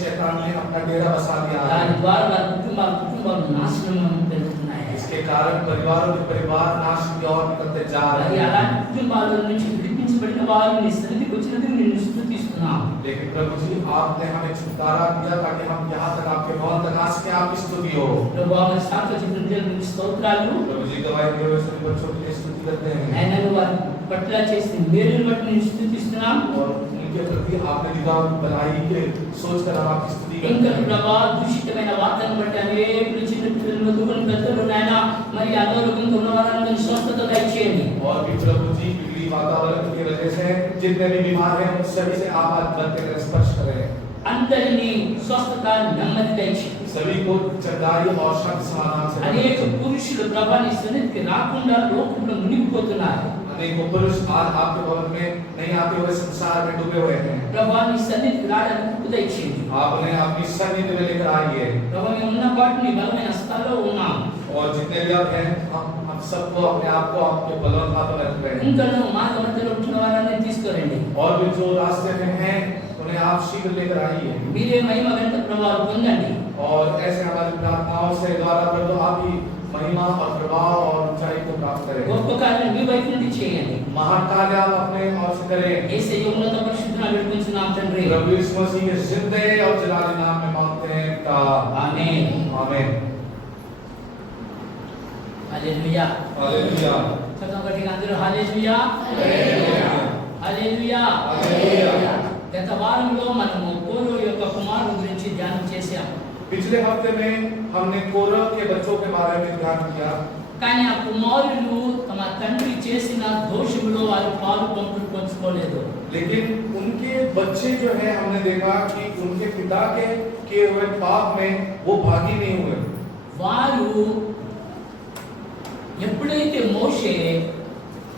शैतान ने अपना डेरा बसा लिया है। దాని ద్వారా వారి కుటుంబాలు నాశనం జరుగుతున్నాయి. इसके कारण परिवारों के परिवार नाश की ओर निकलते जा रहे మరి हैं। అలాంటి కుటుంబాల నుంచి విడిపించబడిన వారు నీ సన్నిధికి వచ్చినందుకు నిన్ను స్తుతిస్తున్నాం. लेकिन प्रभु जी आपने हमें छुटकारा दिया ताकि हम यहाँ तक आपके भवन तक आ सके, आपकी स्तुति हो। ప్రభువా మన సాక్షాత్ దేవునికి స్తోత్రాలు. प्रभु जी गवाही दिए हुए सभी बच्चों के लिए स्तुति करते हैं ఆయనను వారి పట్ల చేసిన మేలును బట్టి నిన్ను స్తుతిస్తున్నాం. और उनके प्रति आपने दिया भलाई के सोचकर हम आपकी स्तुति करते ఇంకా हैं। ప్రభా దూషితమైన వార్తను బట్టి అనేకులు చిన్న పిల్లలు వదులుకొని పెద్దలు నాయన మరి అనారోగ్యంతో ఉన్న వారందరినీ స్వస్థత దయచేయండి. और भी प्रभु जी बिगड़ी वातावरण की वजह से जितने भी बीमार हैं उन सभी से आप आज बनते हुए स्पर्श करें। అందరినీ స్వస్థత నెమ్మది దయచేయండి. सभी को चंगाई और शक्ति समाधान से అనేక बचाएं। పురుషులు ప్రభా నీ సన్నిధికి రాకుండా లోకంలో మునిగిపోతున్నారు. अनेकों पुरुष आज आपके भवन में नहीं आते हुए संसार में डूबे हुए हैं। ప్రభా నీ సన్నిధికి రావడానికి దయచేయండి. आपने अपनी सन्निधि में लेकर आइए ప్రభా మేము ఉన్న పాటు నీ బలమైన హస్తాల్లో ఉన్నాం. और जितने भी आप हैं हम सबको अपने आप को आपके बलवंत हाथों में रख रहे हैं। ఇంకను మార్గ మధ్యలో ఉంటున్న వారందరినీ తీసుకురండి. और भी जो रास्ते में हैं उन्हें आप शीघ्र लेकर आइए మీరే మహిమ గంట ప్రభావం పొందండి. और ऐसे हमारी प्रार्थनाओं से द्वारा प्रभु आप ही महिमा और प्रभाव और ऊंचाई को प्राप्त करें। గొప్ప కార్యం మీ వైపు నుండి చేయండి. महान कार्य आप अपने ओर से करें। యేసయ్య ఉన్నత పరిశుద్ధుని వేడుకొంచున్నాం తండ్రి. प्रभु यीशु मसीह के जिंदे और जलाली नाम में मांगते हैं पिता। ఆమేన్. आमीन। హల్లెలూయా. हालेलुया। చక్కగా గట్టిగా అందరూ హల్లెలూయా. हालेलुया। హల్లెలూయా. हालेलुया। గత వారంలో మనము కోరో యొక్క కుమారుడు గురించి ధ్యానం చేశాము. पिछले हफ्ते में हमने कोरह के बच्चों के बारे में ध्यान किया। కానీ ఆ కుమారులు తమ తండ్రి చేసిన దోషములో వారు పాలు పంచుకోలేదు. लेकिन उनके बच्चे जो है हमने देखा कि उनके पिता के किए हुए पाप में वो भागी नहीं हुए। వారు ఎప్పుడైతే మోషే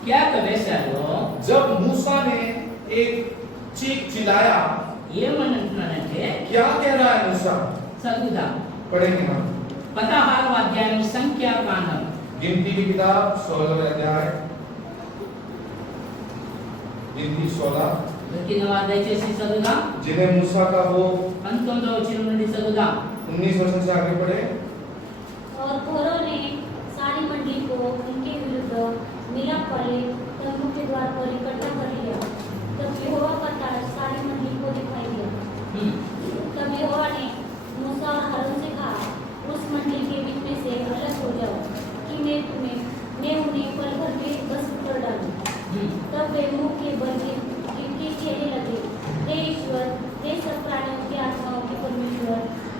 కేక వేశాడో जब मूसा ने एक चीख चिल्लाया, ఏమని అంటున్నాడంటే क्या कह रहा है मूसा? చదువుదాం. पढ़ेंगे हम 16వ అధ్యాయం సంఖ్యాకాండం गिनती की किताब 16वां अध्याय, गिनती 16। దొరికిన వారు దయచేసి చదువుదాం. जिन्हें मूसा का वो 19వ వచనం నుండి చదువుదాం. 19 वचन से आगे पढ़े। और कोरह ने सारी मंडली को उनके विरुद्ध मिलाप वाले तंबू के द्वार पर इकट्ठा कर लिया। तब यहोवा का ताज सारी मंडली को दिखाई दिया। तब यहोवा ने मूसा और हारून से कहा, उस मंडली के बीच में से अलग हो जाओ कि मैं उन्हें पल भर में भस्म कर डालूं। तब वे मुंह के बल गिनती कहने लगे, हे ईश्वर, हे सब प्राणियों की आत्माओं के परमेश्वर,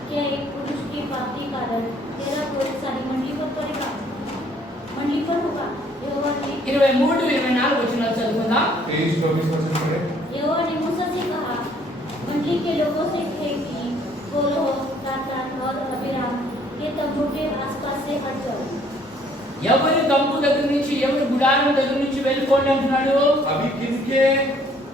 क्या एक पुरुष के पाप के कारण तेरा कोप सारी मंडली पर पड़ेगा, मंडली पर होगा? यहोवा ने 23-24 వచనాలు చదువుదాం. 23-24 वचन पढ़े। यहोवा ने मूसा से कहा, मंडली के लोगों से कहे कि कोरह, दातान और अबीराम के तंबू के आसपास से हट जाओ। ఎవరి తమ్ము దగ్గర నుంచి ఎవరి గుడారం దగ్గర నుంచి వెళ్ళిపోండి అంటున్నాడు. अभी किनके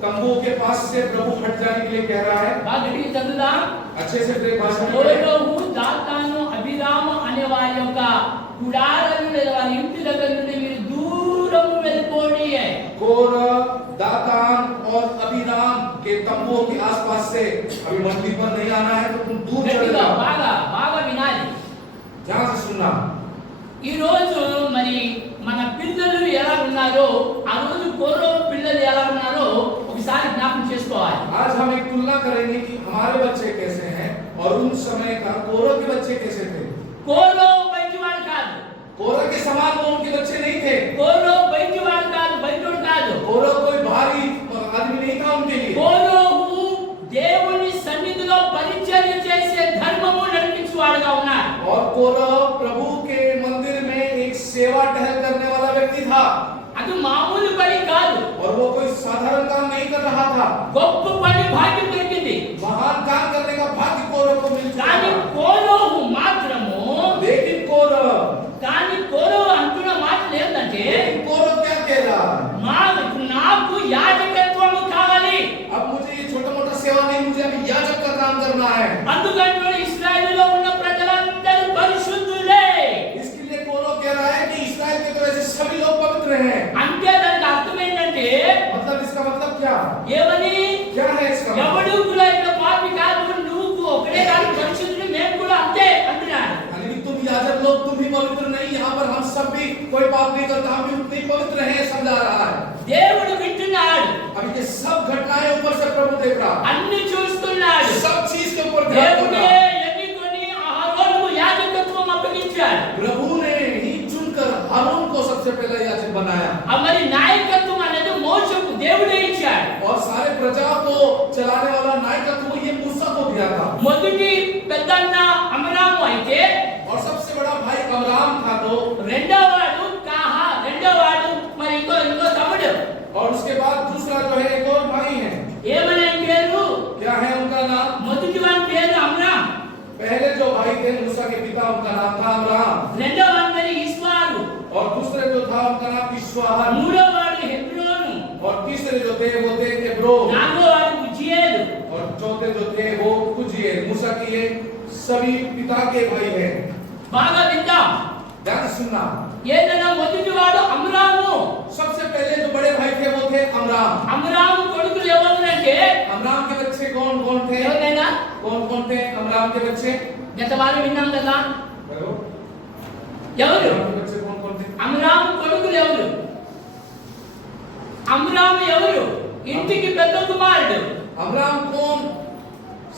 तंबुओं के पास से प्रभु हट जाने के लिए कह रहा है? బాగా గట్టిగా చదువుదాం. अच्छे से ब्रेक भाषा में पढ़े। కోరహు, దాతాను, అబీరాము అనే వారి యొక్క గుడారం లేదా వారి ఇంటి దగ్గర నుండి మీరు దూరం వెళ్ళిపోండి. कोरह, दातान और अबीराम के तंबुओं के आसपास से अभी मंडली पर नहीं आना है, तो तुम दूर चले గట్టిగా जाओ। బాగా బాగా వినాలి. ध्यान से सुनना। ఈ రోజు మరి మన పిల్లలు ఎలా ఉన్నారో ఆ రోజు కోరో పిల్లలు ఎలా ఉన్నారో ఒకసారి జ్ఞాపకం చేసుకోవాలి. आज हम एक तुलना करेंगे कि हमारे बच्चे कैसे हैं और उन समय का कोरह के बच्चे कैसे थे। కోరో బయటివాడు కాదు. कोरह के समान वो उनके बच्चे नहीं थे। కోరో బయటివాడు కాదు, బయటోడు కాదు. कोरह कोई भारी आदमी नहीं था उनके लिए। కోరహు దేవుని సన్నిధిలో పరిచర్య చేసే ధర్మము నడిపించువాడుగా ఉన్నాడు. और कोरह प्रभु के मंदिर में एक सेवा टहल करने वाला व्यक्ति था। అది మామూలు పని కాదు. और वो कोई साधारण काम नहीं कर रहा था। గొప్ప పని భాగ్యం దొరికింది. महान काम करने का भाग्य कोरह को मिल चुका కానీ था। కోరహు మాత్రము लेकिन कोरह అంటున్న మాటలు ఏంటంటే कोरह क्या कह रहा है? నాకు యాజకత్వము కావాలి. अब मुझे ये छोटा मोटा सेवा नहीं, मुझे अभी याजक का काम करना है। అందుకంటే ఇశ్రాయేలులో ఉన్న ప్రజలందరూ పరిశుద్ధులే. इसके लिए कोरह कह रहा है कि इस्राएल के तरह से सभी लोग पवित्र हैं। అంటే దానికి అర్థం ఏంటంటే मतलब इसका मतलब क्या? ఏమని क्या है इसका मतलब? ఎవడు కూడా పాపి కాదు, నువ్వు पवित्र नहीं, यहाँ पर हम सब भी कोई पाप नहीं करता, हम भी उतने ही पवित्र हैं समझा रहा है। దేవుడు వింటున్నాడు, अभी ये सब घटनाएं ऊपर से प्रभु देख रहा है, అన్ని చూస్తున్నాడు। सब चीज के ऊपर ध्यान कर దేవుడే रहा है। ఎన్నుకొని అహరోనుకు యాజకత్వం అప్పగించాడు। प्रभु ने ही चुनकर हारून को सबसे पहले याजक बनाया మరి నాయకత్వం అనేది మోషకు దేవుడే ఇచ్చాడు। और सारे प्रजा को चलाने वाला नायकत्व ये मूसा को दिया था। మొదటి పెద్దన్న అమరాము అయితే और सबसे बड़ा भाई अब्राहम था, तो రెండోవాడు కాహా, రెండోవాడు మరి ఇంకో తమ్ముడు। और उसके बाद दूसरा जो है एक और भाई है, ఏమని పేరు? क्या है उनका नाम? మొదటి వాని పేరు అమ్రామ్, पहले जो भाई थे मूसा के पिता, उनका नाम था अब्राहम, రెండోవాని పేరు ఇస్మారు, और दूसरे जो था उनका नाम इश्वाहर, మూడోవాడు హెబ్రోను, और तीसरे जो थे वो थे एब्रोन, నాలుగోవాడు ఉజ్జియేలు, और चौथे जो थे वो उज्जिएल। मूसा की ये सभी पिता के भाई हैं। బాగా విందాం। ध्यान से सुनना, ఏదైనా మొదటి వాడు అమ్రాము। सबसे पहले जो बड़े भाई थे वो थे अमराम। అమ్రాము కొడుకులు ఎవరంటే अमराम के बच्चे कौन कौन थे? ఎవరైనా कौन कौन थे अमराम के बच्चे? గత వారం విన్నాం కదా। हेलो, ఎవరు अमराम के बच्चे कौन कौन थे? అమ్రాము కొడుకులు ఎవరు? అమ్రాము ఎవరు? ఇంటికి పెద్ద కుమారుడు। अमराम कौन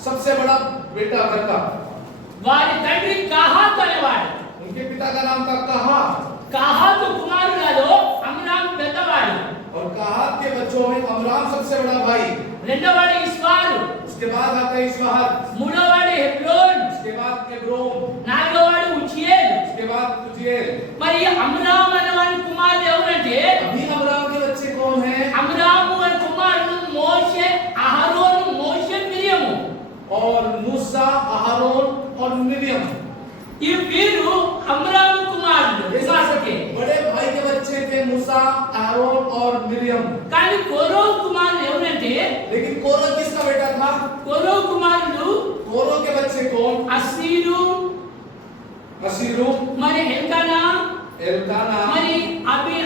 सबसे बड़ा बेटा घर का? వారి తండ్రి కాహాతు అనేవాడు। उनके पिता का नाम था कहात, కాహాతు కుమారులలో అమ్రాము పెద్దవాడు, और कहात के बच्चों में अमराम सबसे बड़ा भाई, రెండోవాడు ఇస్మారు, उसके बाद आता है इश्वाहर, మూడోవాడు హెబ్రోన్, उसके बाद एब्रोन, నాలుగోవాడు ఉజ్జియేలు। उसके बाद उज्जिएल। మరి అమ్రాము అనేవాడి కుమారుడు ఎవరంటే अभी अमराम के बच्चे कौन हैं? అమ్రాము అనే కుమారుడు మోషే, అహరోను, మోషే, మిరియము। और मूसा, अहारोन और मिरियम। ఈ వీరు అమ్రాము కుమారుడు ఇస్సాకే। बड़े भाई के बच्चे थे मूसा, अहारोन और मिरियम। కానీ కోరో కుమారుడు ఎవరంటే लेकिन कोरह किसका बेटा था? కోరో కుమారుడు कोरह के बच्चे कौन? అసీరు, असीरू, మరి ఎల్కానా, एल्काना, మరి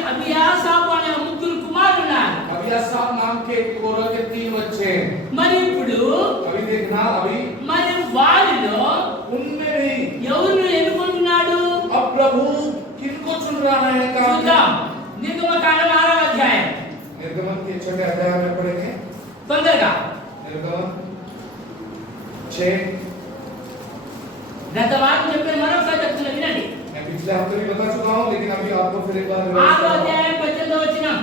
అబియాసాపు అనే ముగ్గురు కుమారులు ఉన్నారు। अबियासाफ नाम के कोरह के 3 बच्चे हैं। మరి ఇప్పుడు अभी देखना, अभी మరి వారిలో उनमें भी ఎవరు ఎన్నుకుంటున్నాడు? अब प्रभु किनको चुन रहा है? చూద్దాం। నిర్గమకాండం 6వ అధ్యాయం निर्गमन के 6वें अध्याय में पढ़ेंगे। తొందరగా। निर्गमन 6। గత వారం చెప్పిన మరొకసారి చెప్తున్నా వినండి। मैं पिछले हफ्ते भी बता चुका हूँ, लेकिन अभी आपको फिर एक बार 6వ అధ్యాయం 18వ वचనం।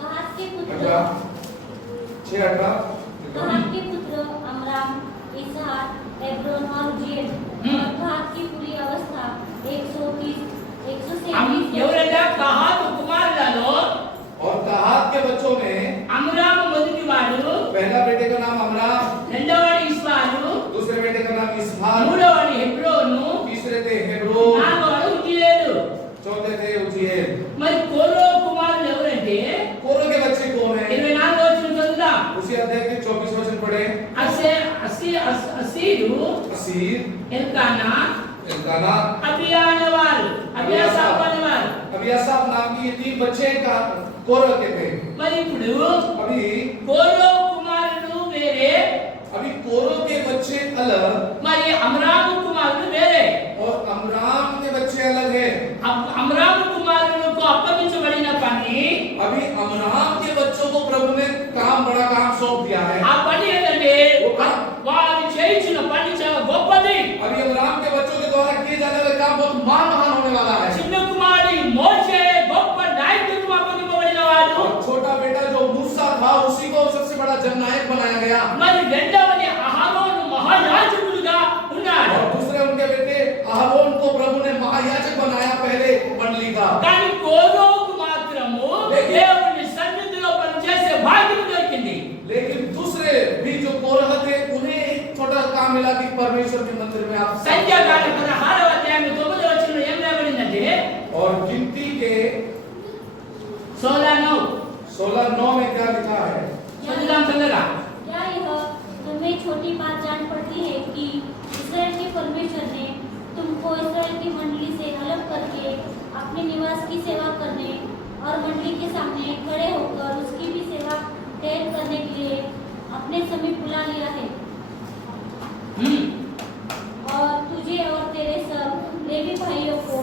कहात के पुत्र 6:18 कहात के पुत्र अमराम, इसहाक, एब्रोन और उज्जिएल। और कहात की पूरी अवस्था 137 ఎవరంటే కహాతు కుమారులలో और कहात के बच्चों में అమ్రాము మొదటి వాడు, पहला बेटे का नाम अमराम, రెండోవాడు ఇస్మారు, दूसरे बेटे का नाम इसहाक, మూడోవాడు హెబ్రోను, तीसरे थे हेब्रोन, నాలుగోవాడు ఉజ్జియేలు। चौथे थे उज्जिएल। మరి కోరో కుమారులు ఎవరంటే कोरह के बच्चे कौन हैं? 24వ వచనం చదువుదాం। उसी अध्याय के 24 वचन पढ़े। అసీరు, असीर, ఎల్కానా, एल्काना, అబియా అనేవారు, అబియాసాపు అనేవారు। अबियासाफ नाम की ये 3 बच्चे का कोरह के थे। మరి ఇప్పుడు अभी కోరో కుమారులు వేరే, अभी कोरह के बच्चे अलग మరి అమ్రాము కుమారులు వేరే। और अमराम के बच्चे अलग हैं। అమ్రాము కుమారులకు అప్పగించబడిన పని, अभी अमराम के बच्चों को प्रभु ने बड़ा काम सौंप दिया है। ఆ పని ఏంటంటే వారు చేయించిన పని చాలా గొప్పది। अभी अमराम के बच्चों के द्वारा किए जाने वाला काम बहुत महान होने वाला है। చిన్న కుమారుడు మోషే గొప్ప నాయకత్వం అప్పగించబడిన వాడు, और छोटा बेटा जो मूसा था उसी को सबसे बड़ा जननायक बनाया गया। మరి రెండవది అహరోను మహాయాజకుడుగా ఉన్నాడు। और दूसरे उनके बेटे अहरोन को प्रभु ने महायाजक बनाया पहले मंडली का। కానీ కోరోకు మాత్రము దేవుని సన్నిధిలో పనిచేసే భాగ్యం దొరికింది। लेकिन दूसरे भी जो कोरह थे उन्हें एक छोटा काम मिला कि परमेश्वर के मंदिर में आप సంఖ్యాకాండం 16వ అధ్యాయం 9వ వచనంలో ఏం రాయబడిందంటే और गिनती के 16:9 में क्या लिखा है? చదువుదాం తొందరగా। क्या यह तुम्हें छोटी बात जान पड़ती है कि इस्राएल के परमेश्वर ने तुमको इस्राएल की मंडली से अलग करके अपने निवास की सेवा करने और मंडली के सामने खड़े होकर उसकी भी सेवा तैयार करने के लिए अपने समीप बुला लिया है। और तुझे और तेरे सब लेवी भाइयों को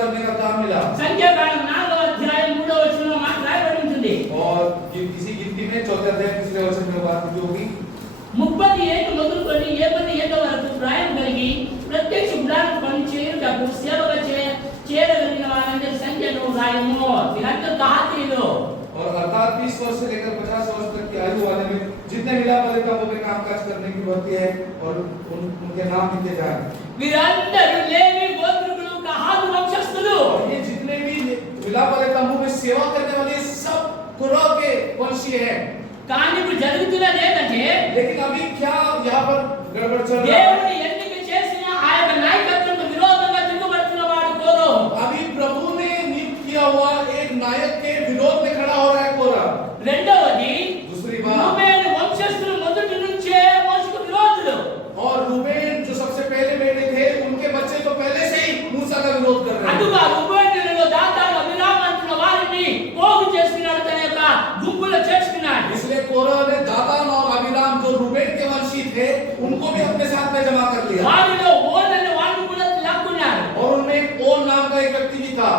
करने का काम मिला। సంఖ్యాకాండం 4వ అధ్యాయం 3వ వచనంలో మాట రాయబడి ఉంటుంది. और किसी गिनती में 4 अध्याय 3 वचन में बात की होगी। 37 మొదలుకొని 57 వరకు ప్రాయం కలిగి ప్రత్యక్ష గుడారం పని చేయుటకు సేవగా చేరగలిగిన వారందరి సంఖ్యను రాయము. వీరందరూ కహాతీయులు. और अर्थात 30 वर्ष से लेकर 50 वर्ष तक की आयु वाले में जितने मिलाप वाले कामों में कामकाज करने की भर्ती है और उनके नाम लिखे जाए। వీరందరూ లేవి గోత్రికులు, కహాతు వంశస్థులు. और ये जितने भी मिलाप वाले कामों में सेवा करने वाले सब कुरह के वंशीय हैं। కానీ ఇప్పుడు జరుగుతున్నది ఏంటంటే, लेकिन अभी क्या यहाँ पर गड़बड़ चल रहा है? దేవుని ఎన్నిక చేసిన ఆ యొక్క నాయకత్వానికి విరోధంగా తిరుగుబడుతున్న వాడు కోరో. अभी प्रभु ने नियुक्त किया हुआ एक नायक के विरोध में खड़ा हो रहा है कोरह। రెండవది, दूसरी बात, రూబేను వంశస్థులు మొదటి నుంచే మోషకు విరోధులు. और रूबेन जो सबसे पहले बेटे थे उनके बच्चे तो पहले से ही मूसा का विरोध कर रहे हैं। అటుగా రూబేనులలో దాతాను అబీరాము అంటున్న వారిని పోగు చేసుకున్నాడు, తన యొక్క గుంపులో చేసుకున్నాడు. इसलिए कोरह ने दातान और अबीराम जो रूबेन के वंशी थे उनको भी अपने साथ में जमा कर लिया। వారిలో ఓన్ అనే వాడిని కూడా లాక్కున్నాడు. और उनमें एक ओन नाम का एक व्यक्ति भी था।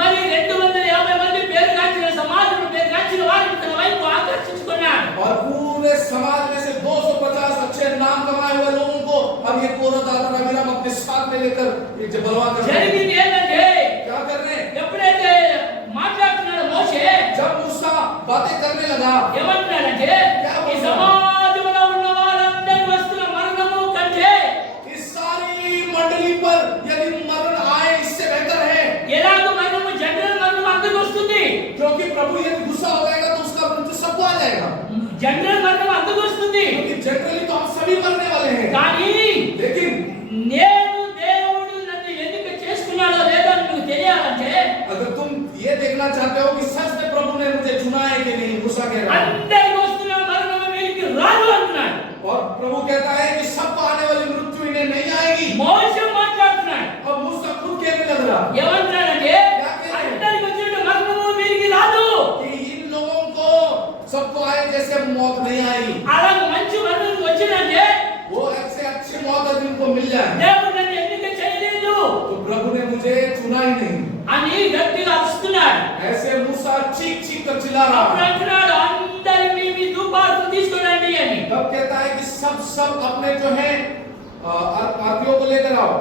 మరి 250 మంది పేరుగాంచిన సమాజంలో పేరుగాంచిన వారిని తన వైపు ఆకర్షించుకున్నాడు. और पूरे समाज में से 250 अच्छे नाम कमाए हुए लोगों को अब ये कोरह दातान अबीराम अपने साथ में लेकर ये जो बलवा कर रहे हैं। జరిగింది ఏంటంటే, क्या कर रहे हैं? ఎప్పుడైతే మాట్లాడుతున్నాడో మోషే जब मूसा बातें करने लगा, ఏమంటున్నాడంటే, ఈ సమాజంలో ఉన్న వారందరి వస్తున్న మరణము కంటే इस सारी मंडली पर यदि मरण आए इससे बेहतर है, ఎలాగో మరణము జనరల్ మరణం అందరికి వస్తుంది. क्योंकि प्रभु यदि गुस्सा हो जाएगा तो उसका मृत्यु सबको आ जाएगा। జనరల్ మరణం అందరికి వస్తుంది. क्योंकि जनरली तो हम सभी मरने वाले हैं। కానీ लेकिन నేను దేవుడు నన్ను ఎన్నిక చేసుకున్నాడో లేదో అని మీకు తెలియాలంటే, अगर तुम ये देखना चाहते हो कि सच में प्रभु ने मुझे चुना है कि नहीं, मूसा कह रहा है। అందరికి వస్తున్న మరణము వీరికి రాదు అంటున్నాడు. और प्रभु कहता है कि सबको आने वाली मृत्यु इन्हें नहीं आएगी। మోషే మాట్లాడుతున్నాడు. और मूसा खुद कहने लग रहा ఏమంటున్నాడంటే, అందరికి వచ్చిన మరణము వీరికి రాదు. कि इन लोगों को सबको आए जैसे मौत नहीं आई। అలాగ మంచి మరణం వచ్చిందంటే वो ऐसे अच्छी मौत अगर इनको मिल जाए దేవుడు నన్ను ఎన్నిక చేయలేదు तो प्रभु ने मुझे चुना ही नहीं। అని గట్టిగా అరుస్తున్నాడు. ऐसे मूसा चीख चीख कर चिल्ला रहा అప్పుడు है। అంటున్నాడు, అందరి మీ ధూపార్తులు తీసుకురండి అని. तब कहता है कि सब अपने जो है आरतियों को लेकर आओ।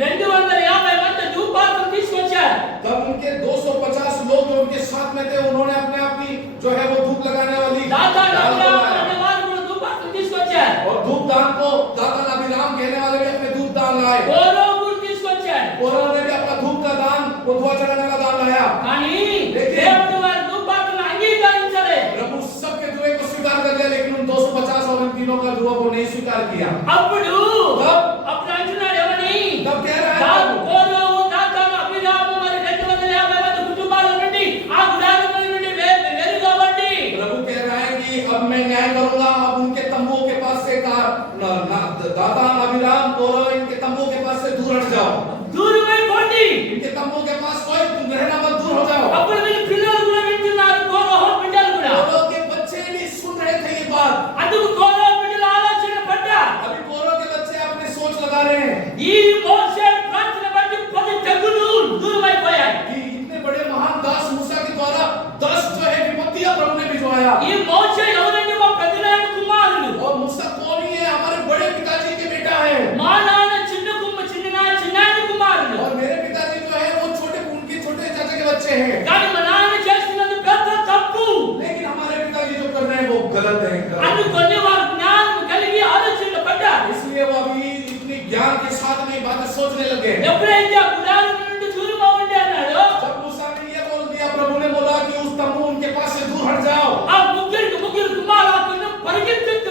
250 మంది ధూపార్తులు తీసుకొచ్చారు. तब उनके 250 लोग जो उनके साथ में थे उन्होंने अपने आप की जो है वो धूप लगाने वाली దాతాను डाल को అబీరాము लाया। అనే వారు కూడా ధూపార్తులు తీసుకొచ్చారు. और धूप दान को दातान अबीराम कहने वाले भी अपने धूप दान लाए। కోరో కూడా తీసుకొచ్చారు. उन्होंने भी अपना धूप का दान वो धुआं चढ़ाने का दान लाया। కానీ దేవుడు వారి ధూపార్తులను అంగీకరించలేదు. प्रभु सबके धुएं को स्वीकार कर लिया, लेकिन उन 250 और उन तीनों का धुआं को नहीं स्वीकार किया। అప్పుడు तब అంటున్నాడు ఏమని, तब कह रहा है కోరో దాతాను అబీరాము మరి 250 మంది కుటుంబాల నుండి ఆ గుడారం నుండి వేరుగావండి. प्रभु कह रहा है कि अब मैं न्याय करूंगा। अब उनके तंबुओं के पास से दातान अबीराम कोरह इनके तंबुओं के पास से दूर हट जाओ। దూరమైపోండి. इनके तंबुओं के पास कोई तुम रहना मत, दूर हो जाओ। అప్పుడు వీళ్ళు పిల్లలు కూడా వింటున్నారు, కోరో బిడ్డలు కూడా. कोरह के बच्चे भी सुन रहे थे ये बात। అందుకు కోరో బిడ్డలు ఆలోచన పడ్డా, अभी कोरह के बच्चे अपने सोच लगा रहे हैं ఈ మోషే ప్రార్థన బట్టి 10 తెగులు దూరమైపోయాయి. कि इतने बड़े महान दास मूसा के द्वारा 10 जो है विपत्तियां प्रभु ने भिजवाया। ఈ మోషే ఎవరంటే మా పెద్దనాయన కుమారుడు. और मूसा कौन ही है? हमारे बड़े पिताजी के बेटा है। మా నాన్న చిన్నాయన కుమారుడు. और मेरे पिताजी जो है वो उनके छोटे चाचा के बच्चे हैं। కానీ మా నాన్న చేస్తున్నది పెద్ద తప్పు. लेकिन हमारे पिताजी जो कर रहे हैं वो गलत है। అందుకొని వారు జ్ఞానం కలిగి ఆలోచన పడ్డా. इसलिए वो अभी इतनी ज्ञान के साथ में बातें सोचने लगे। ఎప్పుడైతే ఆ గుడారం నుండి దూరంగా ఉండి అన్నాడో, जब मूसा ने ये बोल दिया, प्रभु ने बोला कि उस तंबू उनके पास से दूर हट जाओ। ఆ ముగ్గురు కుమారులను పరిగెత్తున్నారు.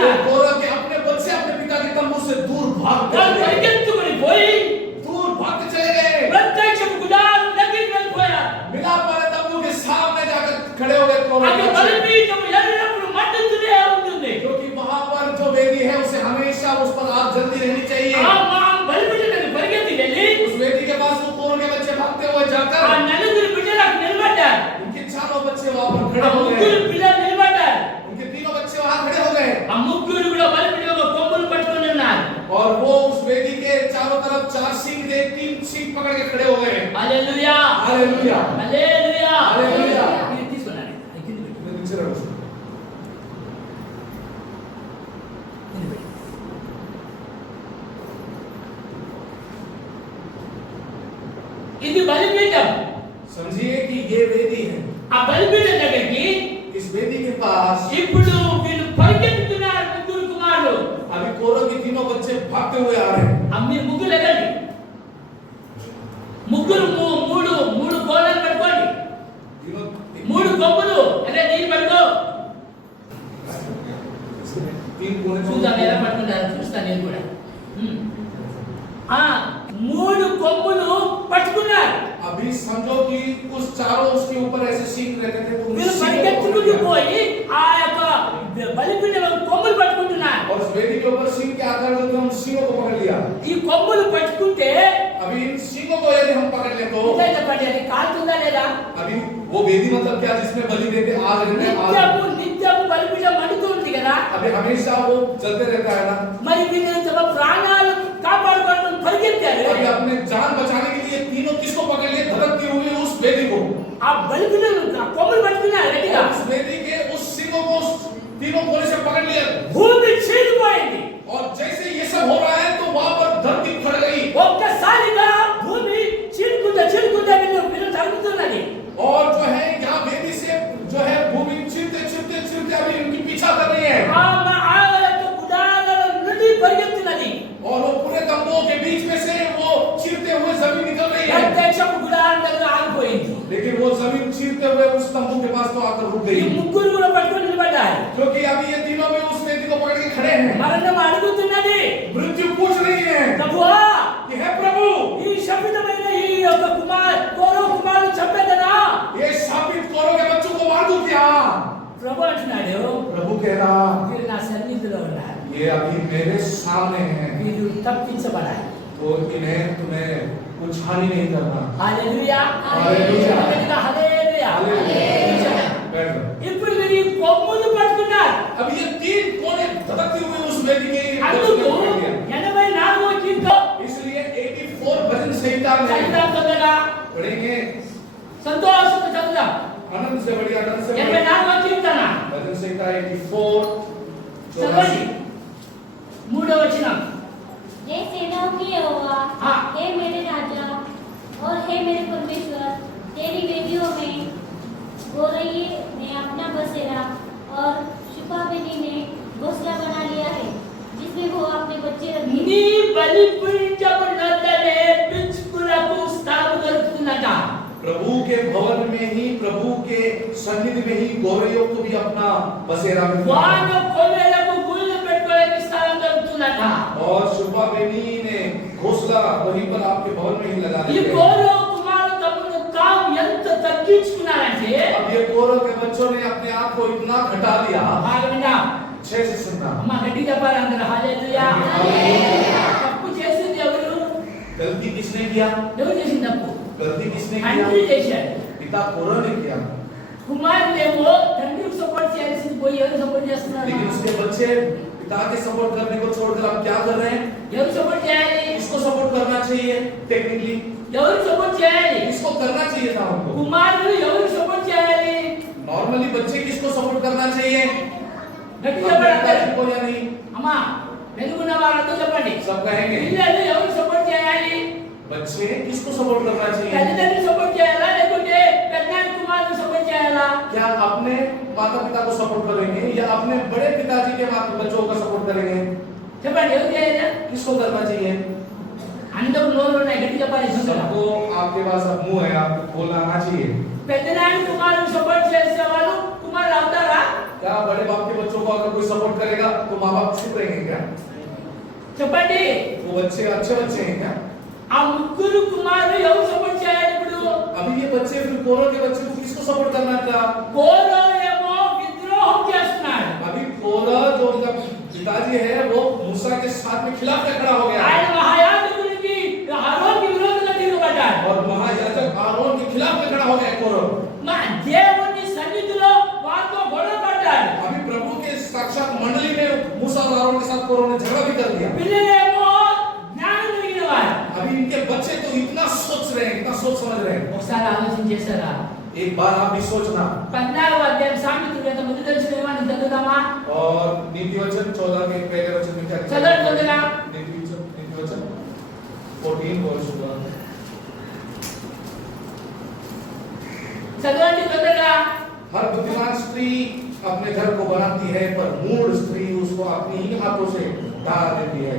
तो कोरह के अपने बच्चे अपने पिता के तंबू से दूर వాళ్ళు भाग పరిగెత్తుకుని పోయి दूर भागते चले गए। ప్రత్యక్ష గుడారం దగ్గరికి వెళ్ళిపోయారు. मिलाप वाले तंबू के सामने जाकर खड़े हो गए कोरह అక్కడ के बच्चे। బలిపీఠం ఎల్లప్పుడూ మండుతూనే ఉంటుంది. क्योंकि वहां पर जो वेदी है उसे हमेशा उस पर आग जलती रहनी चाहिए। ఆ బలిపీఠం దగ్గరికి పరిగెత్తి వెళ్ళి तरफ 4 सींग थे, 3 सींग पकड़ के खड़े हो गए। హల్లెలూయా हालेलुया హల్లెలూయా హల్లెలూయా। ఇది తీసుకున్నాను అది కింద పెట్టు मैं नीचे रखूं। కింద పెట్టు ఇది బలిపీఠం समझिए कि ये वेदी है। ఆ బలిపీఠం దగ్గరికి इस वेदी के पास ఇప్పుడు వీళ్ళు పరిగెత్తుతున్నారు ముగ్గురు కుమారులు अभी कोरह के तीनों बच्चे भागते हुए आ रहे हैं। మీరు ముగ్గురు ఎగండి ముగ్గురు మూడు కోళ్ళను పట్టుకోండి तीनों మూడు కొమ్ములు అంటే నీళ్ళు పట్టుకో 3 कोने చూద్దాం ఎలా పట్టుకుంటారో చూస్తాను నేను కూడా మూడు కొమ్ములు పట్టుకున్నారు अभी समझो कि उस चारों उसके ऊपर ऐसे सींग रहते थे, तो వీళ్ళు పరిగెత్తుకుంటూ పోయి ఆ యొక్క బలిపీఠం కొమ్ములు పట్టుకుంటున్నారు और उस वेदी के ऊपर सींग के आकार में हम सींगों को पकड़ लिया। ఈ కొమ్ములు పట్టుకుంటే अभी इन सींगों को यदि हम पकड़ ले तो ఇదే చెప్పండి అది కాలుతుందా లేదా अभी वो वेदी मतलब क्या, जिसमें बलि देते आग रहते हैं, आग నిత్యము బలిపీఠం మండుతుంది కదా अभी हमेशा वो चलते रहता है ना। మరి వీళ్ళు తమ ప్రాణాలు కాపాడుకోవడం పరిగెత్తారు अभी अपने जान बचाने के लिए तीनों किसको पकड़ लिए, धड़कती हुई उस वेदी को। ఆ బలిపీఠం కొమ్ములు పట్టుకున్నారు గట్టిగా उस वेदी के उस सींगों को उस तीनों कोने से पकड़ लिया భూమి చీలిపోయింది और जैसे ये सब हो रहा है तो वहां पर धरती फट गई ఒక్కసారిగా భూమి చీలుకుంటా వీళ్ళు తగ్గుతున్నది और जो है यहाँ वेदी से जो है भूమి चिरते अभी उनकी पीछा कर रही है ఆ యొక్క గుడారాల నుండి పరిగెత్తున్నది और वो पूरे तंबुओं के बीच में से वो चीरते हुए जमीन निकल रही है। ప్రత్యక్షపు గుడారం దగ్గర ఆగిపోయింది लेकिन वो जमीन चीरते हुए उस तंबू के पास तो आकर रुक ఈ गई, ముగ్గురు కూడా పట్టుకొని నిలబడ్డారు क्योंकि अभी ये तीनों भी उस वेदी को पकड़ के खड़े हैं। మరణం అడుగుతున్నది मृत्यु पूछ रही है ప్రభువా कि हे प्रभु, ఈ శపితమైన ఈ యొక్క కోరహు కుమారుడు చంపేదనా ये शापित कोरह के बच्चों को मार दूं क्या? ప్రభు అంటున్నాడు प्रभु कह रहा వీరు నా సన్నిధిలో ఉన్నారు ये अभी मेरे सामने है, వీరు తప్పించబడాలి तो इन्हें तुम्हें कुछ हानि नहीं करना। Hallelujah hallelujah. Hallelujah hallelujah. बैठ जाओ। ఇప్పుడు మీరు ఈ కొమ్ములు పట్టుకున్నారు अब ये 3 कोने धड़कते हुए उस वेदी के అందుకు बच्चों को पकड़ लिया। 84వ కీర్తన इसलिए 84 भजन संहिता में చదువుదాం తొందరగా पढ़ेंगे, సంతోషంతో చదువుదాం आनंद से बढ़िया, आनंद से बढ़िया। 84వ కీర్తన भजन संहिता 84 చదవండి 3వ వచనం हे सेनाओं की यहोवा, हाँ। हे मेरे राजा और हे मेरे परमेश्वर, तेरी वेदियों में गोरई ने अपना बसेरा और शुपाबेनी ने घोंसला बना लिया है, जिसमें वो अपने बच्चे रखे। నీ బలిపీఠము నద్దనే పిచ్చుకులకు స్థానం దొరుకుతుందట प्रभु के भवन में ही, प्रभु के सन्निधि में ही गौरैयों को भी अपना बसेरा मिलता है। వాన కొమ్మలకు గుళ్ళు పెట్టుకోవడానికి స్థలం దొరుకుతుందట और शुभा बेनी ने घोंसला वहीं पर आपके भवन में ही लगा ఈ दिया। కోరహు కుమారుడు తమను తాము ఎంత తగ్గించుకున్నారంటే अब ये कोरह के बच्चों ने अपने आप को इतना घटा लिया। బాగా విన్నా अच्छे से सुनना, అమ్మ గట్టి చెప్పాలి అందరూ హల్లెలూయా తప్పు చేసింది ఎవరు गलती किसने किया? ఎవరు చేసింది తప్పు गलती किसने తండ్రి किया? చేశాడు पिता कोरह ने किया, కుమారుడేమో తండ్రికి సపోర్ట్ చేయాల్సింది పోయి ఎవరు సపోర్ట్ చేస్తున్నారు लेकिन उसके बच्चे पिता के सपोर्ट करने को छोड़कर अब क्या कर रहे हैं? ఎవరు సపోర్ట్ చేయాలి किसको सपोर्ट करना चाहिए? टेक्निकली ఎవరు सपोर्ट చేయాలి किसको करना चाहिए था उनको? కుమారుడు ఎవరు సపోర్ట్ చేయాలి नॉर्मली बच्चे किसको सपोर्ट करना चाहिए? గట్టి अपने చెప్పండి पिताजी అందరూ. को या नहीं? అమ్మా వెలుగున్న వాళ్ళతో చెప్పండి सब कहेंगे పిల్లలు ఎవరు సపోర్ట్ చేయాలి बच्चे किसको सपोर्ट करना चाहिए? తల్లిదండ్రులు సపోర్ట్ చేయాలా లేకుంటే పెద్దనాన్న కుమారుడు సపోర్ట్ చేయాలా क्या अपने माता पिता को सपोर्ट करेंगे या अपने बड़े पिताजी के माता बच्चों का सपोर्ट करेंगे? చెప్పండి ఎవరు చేయాలి किसको करना चाहिए? అందరూ నోరు ఉన్నాయి గట్టి చెప్పాలి सबको आपके पास अब मुंह है, आपको बोलना आना चाहिए। పెద్దనాన్న కుమారుడు సపోర్ట్ చేసేవాళ్ళు కుమారుడు అవుతారా क्या बड़े बाप के बच्चों को अगर कोई सपोर्ट करेगा तो माँ बाप चुप रहेंगे क्या? చెప్పండి वो बच्चे अच्छे बच्चे हैं क्या? ఆ ముగ్గురు కుమారులు ఎవరు సపోర్ట్ చేయాలి ఇప్పుడు अभी ये बच्चे फिर कोरह के बच्चे को किसको सपोर्ट करना था? కోరహు ఏమో విద్రోహం చేస్తున్నాడు अभी कोरह जो उनका पिताजी है वो मूसा के साथ में खिलाफ में खड़ा हो गया ఆయన మహాయాజకుడికి అహరోన్కి విరోధంగా తిరగబడ్డాడు और महायाजक आरोन के खिलाफ में खड़ा हो गया कोरह। మా దేవుని సన్నిధిలో వారితో గొడవ పడ్డాడు अभी प्रभु के साक्षात मंडली में मूसा और आरोन के साथ कोरह ने झगड़ा भी कर दिया। పిల్లలేమో జ్ఞానం కలిగిన వారు इनके बच्चे तो इतना सोच रहे हैं, इतना सोच समझ रहे हैं। ఒకసారి ఆలోచన చేశారా? एक बार आप भी सोचना। 14వ అధ్యాయం సామెతల గ్రంథం ముందు తెలిసిన ఏమని చదువుదామా? और नीति वचन 14 के पहले वचन में क्या लिखा है? చదవండి తొందరగా। नीति वचन 14 और शुरुआत। చదవండి తొందరగా। हर बुद्धिमान स्त्री अपने घर को बनाती है, पर मूढ़ स्त्री उसको अपनी ही हाथों से ढा देती है।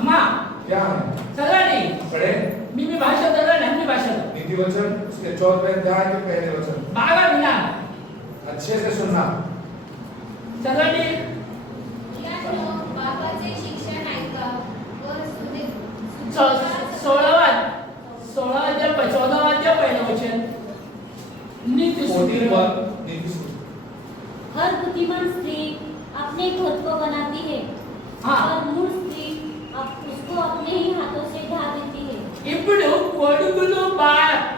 అమ్మా क्या है? చదవండి। पढ़े మీ భాష చదవండి, అన్ని భాషలు नीति वचन उसके 14वें अध्याय के पहले वचन। బాగా వినాలి, अच्छे से सुनना। చదవండి। मुलांनो, बापाचे शिक्षण ऐका व 16వ अध्याय 14వ अध्याय पहिलं वचन। नीति 14 नीति सूत्र। हर बुद्धिमान स्त्री अपने घर को बनाती है, हाँ। और मूढ़ स्त्री उसको अपने ही हाथों से ढा देती है। ఇప్పుడు కొడుకులు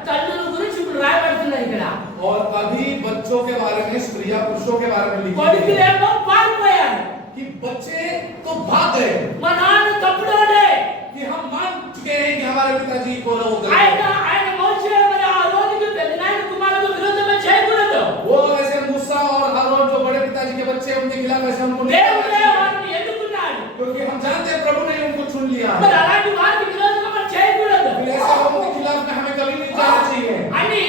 తల్లుల గురించి ఇప్పుడు రాయబడుతున్నారు ఇక్కడ। और अभी बच्चों के बारे में, स्त्रियां पुरुषों के बारे में लिखी है కొడుకులేమో పారిపోయారు, कि बच्चे तो भाग गए, మా నాన్న తప్పుడోడే, कि हम मान चुके हैं कि हमारे पिताजी को लोग ఆయన మోసే మరి ఆ రోజుకి పెద్దనాయన కుమారులకు విరోధంగా చేయకూడదు। वो ऐसे मूसा और हारून जो बड़े पिताजी के बच्चे उनके खिलाफ ऐसे हमको नहीं करना దేవుడే चाहिए। వారిని ఎన్నుకున్నాడు, क्योंकि हम जानते हैं प्रभु ने उनको चुन लिया है। మరి అలాంటి వారికి విరోధంగా మనం చేయకూడదు फिर ऐसे लोगों के खिलाफ में हमें कभी नहीं जाना चाहिए। అని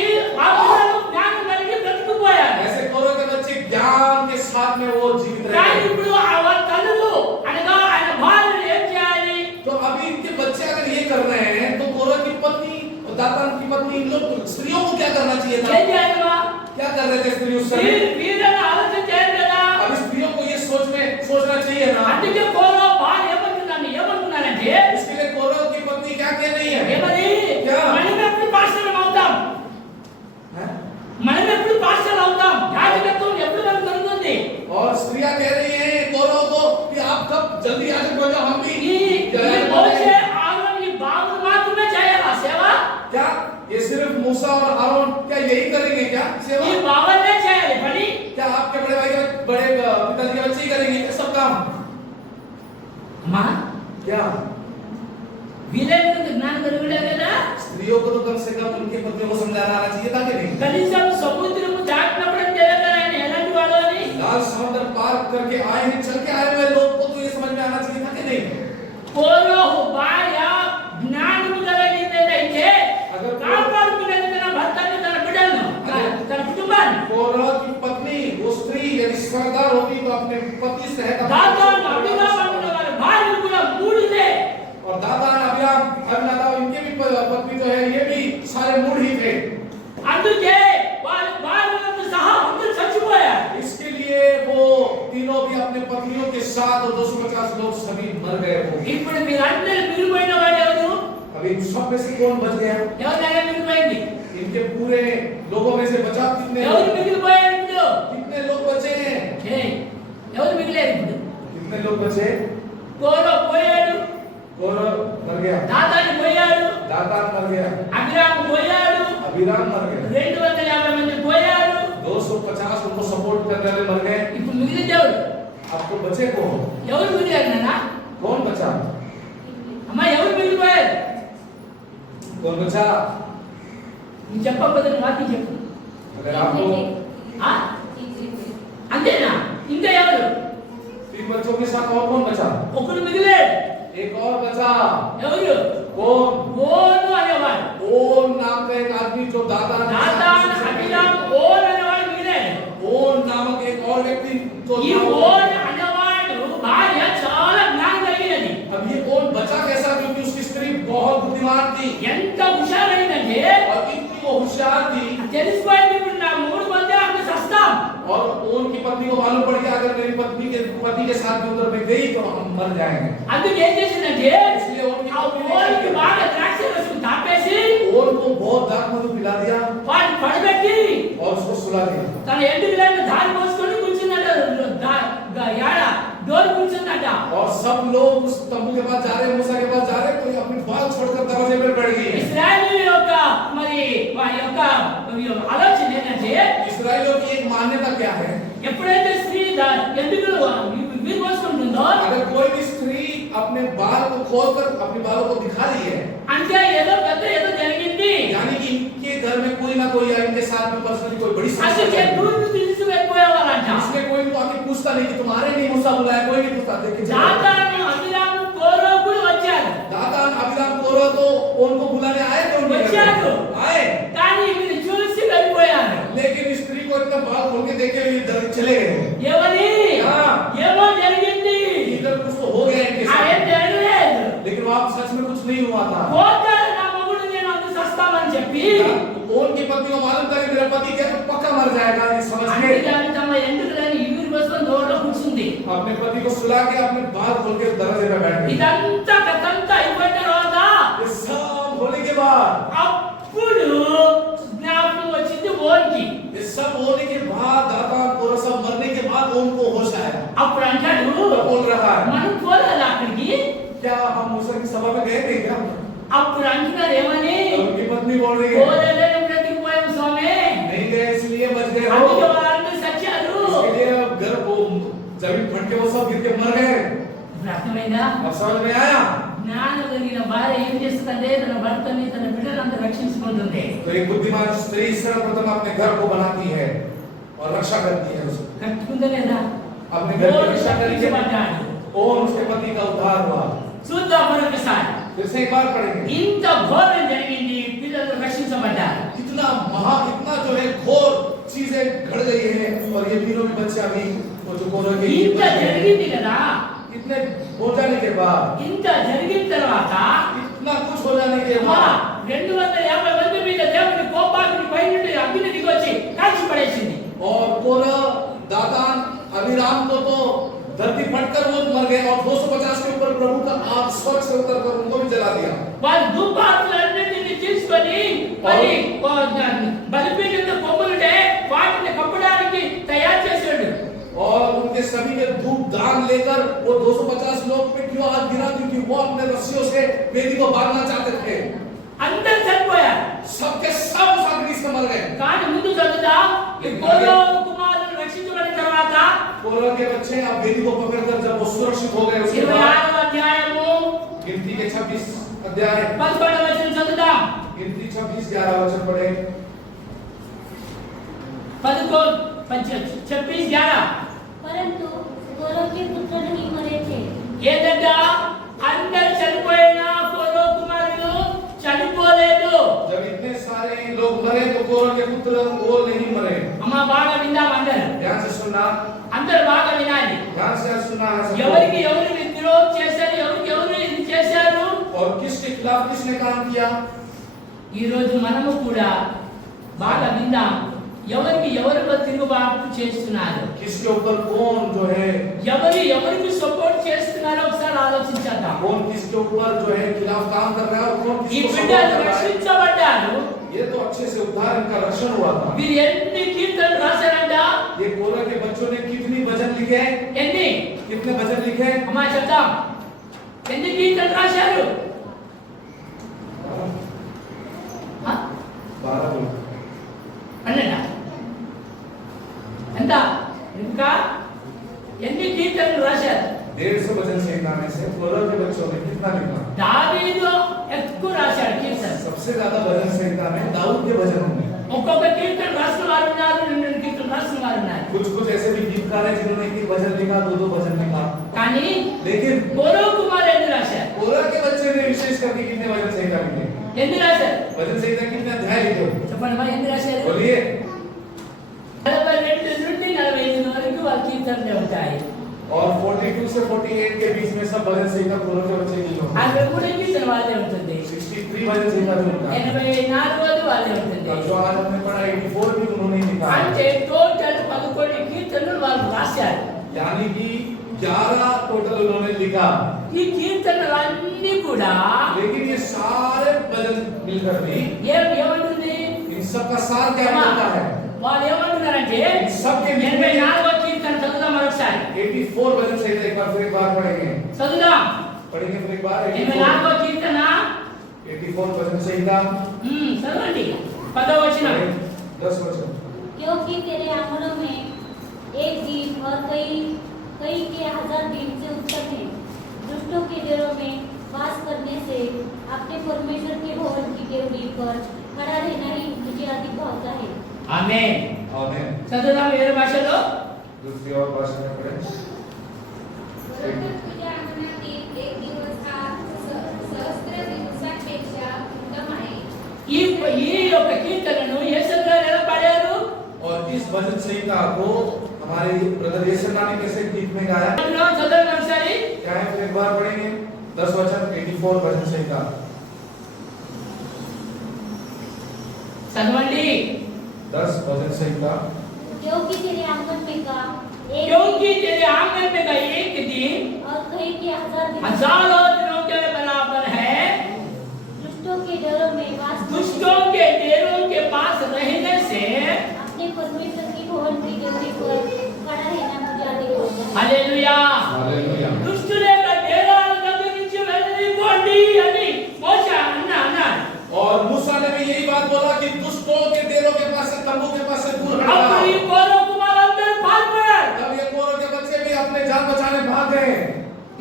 ఆ పిల్లలు జ్ఞానం కలిగి బ్రతుకుపోయారు। ऐसे कौरव के बच्चे ज्ञान के साथ में वो जीवित కానీ रहे। ఇప్పుడు ఆ వారి తల్లులు అనగా ఆయన భార్యలు ఏం చేయాలి? तो अभी इनके बच्चे अगर ये कर रहे हैं तो कौरव की पत्नी और दातान की पत्नी, इन लोग स्त्रियों को क्या करना चाहिए था? ఏం చేయాలివా? क्या कर रहे थे स्त्री उस समय? వీరన్న ఆలోచన చేయాలి కదా। अब स्त्रियों को ये सोचना चाहिए ना। అందుకే కోరో భార్య ఏమంటున్నారంటే इसके लिए कौरव की पत्नी क्या कह रही है? ఏమని? क्या? మనం ఎప్పుడు పాస్టర్లు అవుతాం, हैं? మనం ఎప్పుడు పాస్టర్లు అవుతాం, యాజకత్వం ఎప్పుడు మనకు దొరుకుతుంది? और स्त्रियां कह रही हैं कौरव को कि आप कब जल्दी याजक बन जाओ, हम भी ఈ याजक మోసే बनेंगे। ఆరోన్ ఈ బాబులు మాత్రమే చేయాలా సేవ? क्या ये सिर्फ मूसा और हारून क्या यही करेंगे क्या सेवा? ఈ బావలే చేయాలి పని। क्या आपके बड़े भाई के बड़े पिताजी के बच्चे ही करेंगे क्या सब काम? అమ్మా क्या వీళ్ళకి జ్ఞానం కలుగులేదు కదా। स्त्रियों को तो कम से कम उनके पतियों को समझाना आना चाहिए था कि नहीं? కనీసం సముద్రము దాటినప్పుడు తెలియదు ఆయన ఎలాంటి వాడు అని। लाल समुद्र पार करके आए हैं, चल के आए हुए लोग को तो ये समझ में आना चाहिए था कि नहीं? కోరహు భార్య జ్ఞానము కలిగినదైతే కాపాడుకునేది తన భర్తను, తన బిడ్డలను, తన కుటుంబాన్ని। कौरव की पत्नी वो स्त्री यदि समझदार होती तो अपने पति से దాతాను అభిరామ అనే వారి భార్యలు కూడా మూడుదే। और दातान अबिराम अबीनादाब इनके भी पत्नी जो है ये भी सारे मूढ़ ही थे। అందుకే వారి భార్యలతో సహా అందరూ చచ్చిపోయారు। इसके लिए वो तीनों भी अपने पत्नियों के साथ और 250 लोग सभी मर गए हो। ఇప్పుడు మీరందరూ మిగిలిపోయిన వాడు ఎవరు? अभी सब में से कौन बच गया? ఎవరైనా మిగిలిపోయింది? इनके पूरे लोगों में से बचा कितने ఎవరు लोग? మిగిలిపోయారు ఇప్పుడు? कितने लोग बचे हैं? ఎవరు మిగిలేరు ఇప్పుడు? कितने लोग बचे? కోరహు పోయాడు, कौरव मर गया, దాతాను పోయాడు, दातान मर गया, అభిరాము పోయాడు, अबीराम मर गया, 250 మంది పోయారు। 250 उनको सपोर्ट करने वाले मर गए। ఇప్పుడు మిగిలింది ఎవరు? अब तो बचे कौन? ఎవరు మిగిలారు నాన్న? कौन बचा? అమ్మ ఎవరు మిగిలిపోయారు? कौन बचा? నువ్వు చెప్పకపోతే వాక్యం చెప్పు। अगर आप लोग ఆ? అంతేనా? ఇంకా ఎవరు? 3 बच्चों के साथ और कौन बचा? ఒకరు మిగిలాడు। एक और बचा। ఎవరు? कौन? ఓను అనేవాడు। ओन नाम का एक आदमी जो दातान దాతాను అభిరాము ఓను అనేవాడు మిగిలాడు। ओन नामक एक और व्यक्ति तो ఈ ఓను అనేవాడు భార్య చాలా జ్ఞానం కలిగినది। अब ये ओन बचा कैसा? क्योंकि उसकी स्त्री बहुत बुद्धिमान थी ఎంత హుషారైందంటే और इतनी वो होशियार थी। తెలిసిపోయింది ఇప్పుడు నా 3 మంది అక్కడ సస్తాం। और ओन की पत्नी को मालूम पड़ गया अगर मेरी पति के साथ में उधर में गई तो हम मर जाएंगे। అందుకే ఏం చేసిందంటే इसलिए ओन ఆ ఓనికి బాగా ద్రాక్ష రసం తాపేసి ओन को बहुत दाग मधु पिला दिया వాడిని పడబెట్టి और उसको सुला दिया। తన ఎండుగులను దారి పోసుకొని కూర్చుందట, యాడ డోర్ కూర్చుందట। और सब लोग उस तंबू के पास जा रहे, मूसा के पास जा रहे, कोई अपनी बात छोड़कर दरवाजे पर बैठ गई है। ఇశ్రాయేలు యొక్క మరి వారి యొక్క ఆలోచన ఏంటంటే इस्राएलियों की एक मान्यता क्या है? ఎప్పుడైతే స్త్రీ ఎందుకులు వీరు పోసుకుంటుందో अगर कोई भी स्त्री अपने बाल को खोलकर अपने बालों को दिखा रही है అంటే అందుకే దూరు తీసిపోయేవారంట. इसमें कोई तो आके पूछता नहीं कि तुम्हारे नहीं मूसा बुलाया, कोई नहीं पूछता। देखिए దాతాను అబీరాము కోరో కూడా వచ్చారు. दातान अबीराम कोरह तो उनको बुलाने आए थे, उनके घर వచ్చారు. में। आए, కానీ వీళ్ళు చూసి వెళ్ళిపోయారు. लेकिन स्त्री को इतना बाल खोल के देखे हुए इधर चले गए। ఎవరి हाँ। ఏమో జరిగింది. इधर कुछ तो हो गया इनके ఆ ఏం साथ, జరగలేదు. लेकिन वहां सच में कुछ नहीं हुआ था। పోతారు నా మొగుడు నేను అందు సస్తామని చెప్పి उनकी पत्नी को मालूम था कि मेरा पति क्या तो पक्का मर जाएगा, ये समझ के అందుకని తమ ఎందుకులని ఇగురు కోసం దూరంలో కూర్చుంది. अपने पति को सुला के अपने बाल खोल के दरवाजे पे बैठ गई। ఇదంతా కథంతా అయిపోయిన తర్వాత ये सब होने के बाद, అప్పుడు జ్ఞాపకం వచ్చింది ఓన్కి. ये सब होने के बाद दातान कोरह सब मरने के बाद उनको होश आया। అప్పుడు అంటాడు तो बोल रहा है, మనం పోలేదు అక్కడికి. क्या हम मूसा की सभा में गए थे क्या? అప్పుడు అంటున్నారు ఏమని तो उनकी पत्नी बोल रही है, పోలేదని బ్రతికిపోయాం స్వామి. नहीं गए इसलिए बच गए हो। అందుకే వాళ్ళందరూ సచ్చారు. इसके लिए घर वो जमीन फट के वो सब गिर के मर गए। ఇప్పుడు అర్థమైందా? अब समझ में आया? జ్ఞానం కలిగిన భార్య ఏం చేస్తుందంటే తన భర్తని తన బిడ్డలంతా రక్షించుకుంటుంది. तो एक बुद्धिमान स्त्री सर्वप्रथम अपने घर को बनाती है और रक्षा करती है उसको। కట్టుకుందా లేదా? अपने घर की ఓన్ रक्षा करेंगे రక్షించబడ్డాడు. और उसके पति का उद्धार हुआ। చూద్దాం మరొకసారి. फिर से एक बार पढ़ेंगे। ఇంత ఘోరం జరిగింది, పిల్లలు రక్షించబడ్డారు. इतना इतना जो है घोर चीजें घट गई है और ये तीनों भी बच्चे अभी वो जो कोरोना के ఇంత జరిగింది కదా. इतने हो जाने के बाद, ఇంత జరిగిన తర్వాత इतना कुछ हो जाने के అమ్మా, बाद 250 మంది మీద దేవుని కోపాగ్ని పై నుండి అగ్ని దిగి వచ్చి కాల్చి పడేసింది. और कोरह दातान अबीराम को तो धरती फटकर वो मर गए और 250 के ऊपर प्रभु का आग स्वर्ग से उतर कर उनको भी जला दिया। వాళ్ళు ధూపార్తులన్నిటిని తీసుకొని మరి బలిపీఠంలో కొమ్ములుంటే వాటిని కప్పడానికి తయారు చేశాడు. और उनके सभी के धूप दान लेकर वो 250 लोग पे क्यों आग गिरा, क्योंकि वो अपने रस्सियों से वेदी को बांधना चाहते थे। అందరూ చనిపోయారు. सबके सब उस अग्नि से मर गए। కానీ ముందు చదువుదాం. ఈ కోరో కుమారులు రక్షించబడిన తర్వాత कोरह के बच्चे अब वेदी को पकड़कर जब वो सुरक्षित हो गए, उसके बाद 26వ అధ్యాయము गिनती के 26 अध्याय 11వ వచనం చదువుదాం. गिनती 26 11 वचन पढ़े। 26:11 परंतु कोरह के पुत्र नहीं मरे थे। ఏదంట అందరు చనిపోయినా కోరో కుమారులు చనిపోలేదు. जब इतने सारे लोग मरे तो कोरह के पुत्र वो नहीं मरे। అమ్మ బాగా విందాం అందరూ. ध्यान से सुनना, అందరూ బాగా వినాలి. ध्यान से सुनना है सबको। ఎవరికి ఎవరు విద్రోహం చేశారు, ఎవరికి ఎవరు ఇది చేశారు. और किसके खिलाफ किसने काम किया? ఈ రోజు మనము కూడా బాగా విందాం. ఎవరికి ఎవరు తిరుగుబాటు చేస్తున్నారు, किसके ऊपर कौन जो है, ఎవరికి సపోర్ట్ చేస్తున్నారో ఒకసారి ఆలోచించేద్దాం. कौन किसके ऊपर जो है खिलाफ काम कर रहा है और कौन ఈ किसको सपोर्ट బిడ్డలు कर रहा है। రక్షించబడ్డారు. ये तो अच्छे से उद्धार इनका रक्षण हुआ था। వీరు ఎన్ని కీర్తనలు రాశారంట? ये कोरह के बच्चों ने कितनी भजन लिखे? ఎన్ని कितने भजन लिखे? అమ్మా చెప్తాం. ఎన్ని కీర్తనలు రాశారు? 12 అన్నడా ఎంత ఇంకా ఎన్ని కీర్తనలు రాశారు? 150 भजन संहिता में से कोरह के बच्चों ने कितना लिखा? దావీదు ఎక్కువ రాశాడు కీర్తన. सबसे ज्यादा भजन संहिता में दाऊद के भजन होंगे। ఒక్కొక్క కీర్తన రాసిన వారు ఉన్నారు, 2 కీర్తనలు రాసిన వారు ఉన్నారు. कुछ ऐसे भी गीतकार हैं जिन्होंने एक भजन लिखा, 2 भजन लिखा। కానీ लेकिन కోరో కుమార్ ఎన్ని రాశారు? कोरह के बच्चे ने विशेष करके कितने भजन संहिता लिखे? ఎన్ని రాశారు? भजन संहिता कितने अध्याय लिखे? చెప్పండి మరి ఎన్ని రాశారు? बोलिए। 42 నుండి 45 వరకు వాళ్ళ కీర్తనలు ఉంటాయి. और 42 से 48 के बीच में सब भजन संहिता कोरह के बच्चे की होगी। 63 కీర్తన వాళ్ళే ఉంటుంది. 63 भजन संहिता जो होता है। 84 వాళ్ళే ఉంటుంది. जो आज हमने पढ़ा 84 भी उन्होंने ही लिखा है। అంటే టోటల్ 11 కీర్తనలు వాళ్ళు రాశారు. यानी कि 11 टोटल उन्होंने लिखा। ఈ కీర్తనలన్నీ కూడా लेकिन ये सारे भजन मिलकर भी ఏమంటుంది? इन सब का सार क्या होता है? వాళ్ళు ఏమంటున్నారంటే इन सब के बीच में 84వ కీర్తన చదువుదాం మరొకసారి. 84 भजन संहिता एक बार पढ़ेंगे। చదువుదాం. पढ़ेंगे फिर एक बार 84వ కీర్తన 84 भजन संहिता చదవండి. 10వ వచనం. 10 वचन। क्योंकि तेरे आंगनों में एक दिन और कई के 1000 दिन से उत्तम है। दुष्टों के डेरों में वास करने से अपने परमेश्वर के भवन की डेवड़ी पर खड़ा रहना ही मुझे अधिक भावता है। आमेन। आमीन। చదువుదాం వేరే భాషలో. दूसरी और भाषा में पढ़ें। बरोबर तुझ्या अंगणातील एक दिवस हा सहस्त्र दिवसांपेक्षा उत्तम आहे. ఈ యొక్క కీర్తనను యేసు గారు ఎలా పాడారు? और इस भजन संहिता को हमारे ब्रदर येसन्ना ने कैसे गीत में गाया? చదవండి ఒకసారి. क्या है? फिर एक बार पढ़ेंगे 10 वचन 84 भजन संहिता। చదవండి. 10 भजन संहिता। क्योंकि तेरे आंगन में का एक क्योंकि तेरे आंगन में का एक दिन और कहीं के हजार हजारों दिनों के बराबर है। दुष्टों के डरों में वास दुष्टों के डेरों के पास रहने से अपने परमेश्वर की भवन की ड्यूटी पर खड़ा रहना मुझे अधिक होता है। हालेलुया। हालेलुया। దుష్టుల యొక్క డేరాల దగ్గర నుంచి వెళ్ళిపోండి అని మోషే అన్నాడు. और मूसा ने भी यही बात बोला कि दुष्टों के डेरों के पास से, तंबू के पास से दूर हट అప్పుడు ఈ जाओ। కోరహు కుమారులందరూ పారిపోయారు. तब ये कोरह के बच्चे भी अपने जान बचाने भाग गए।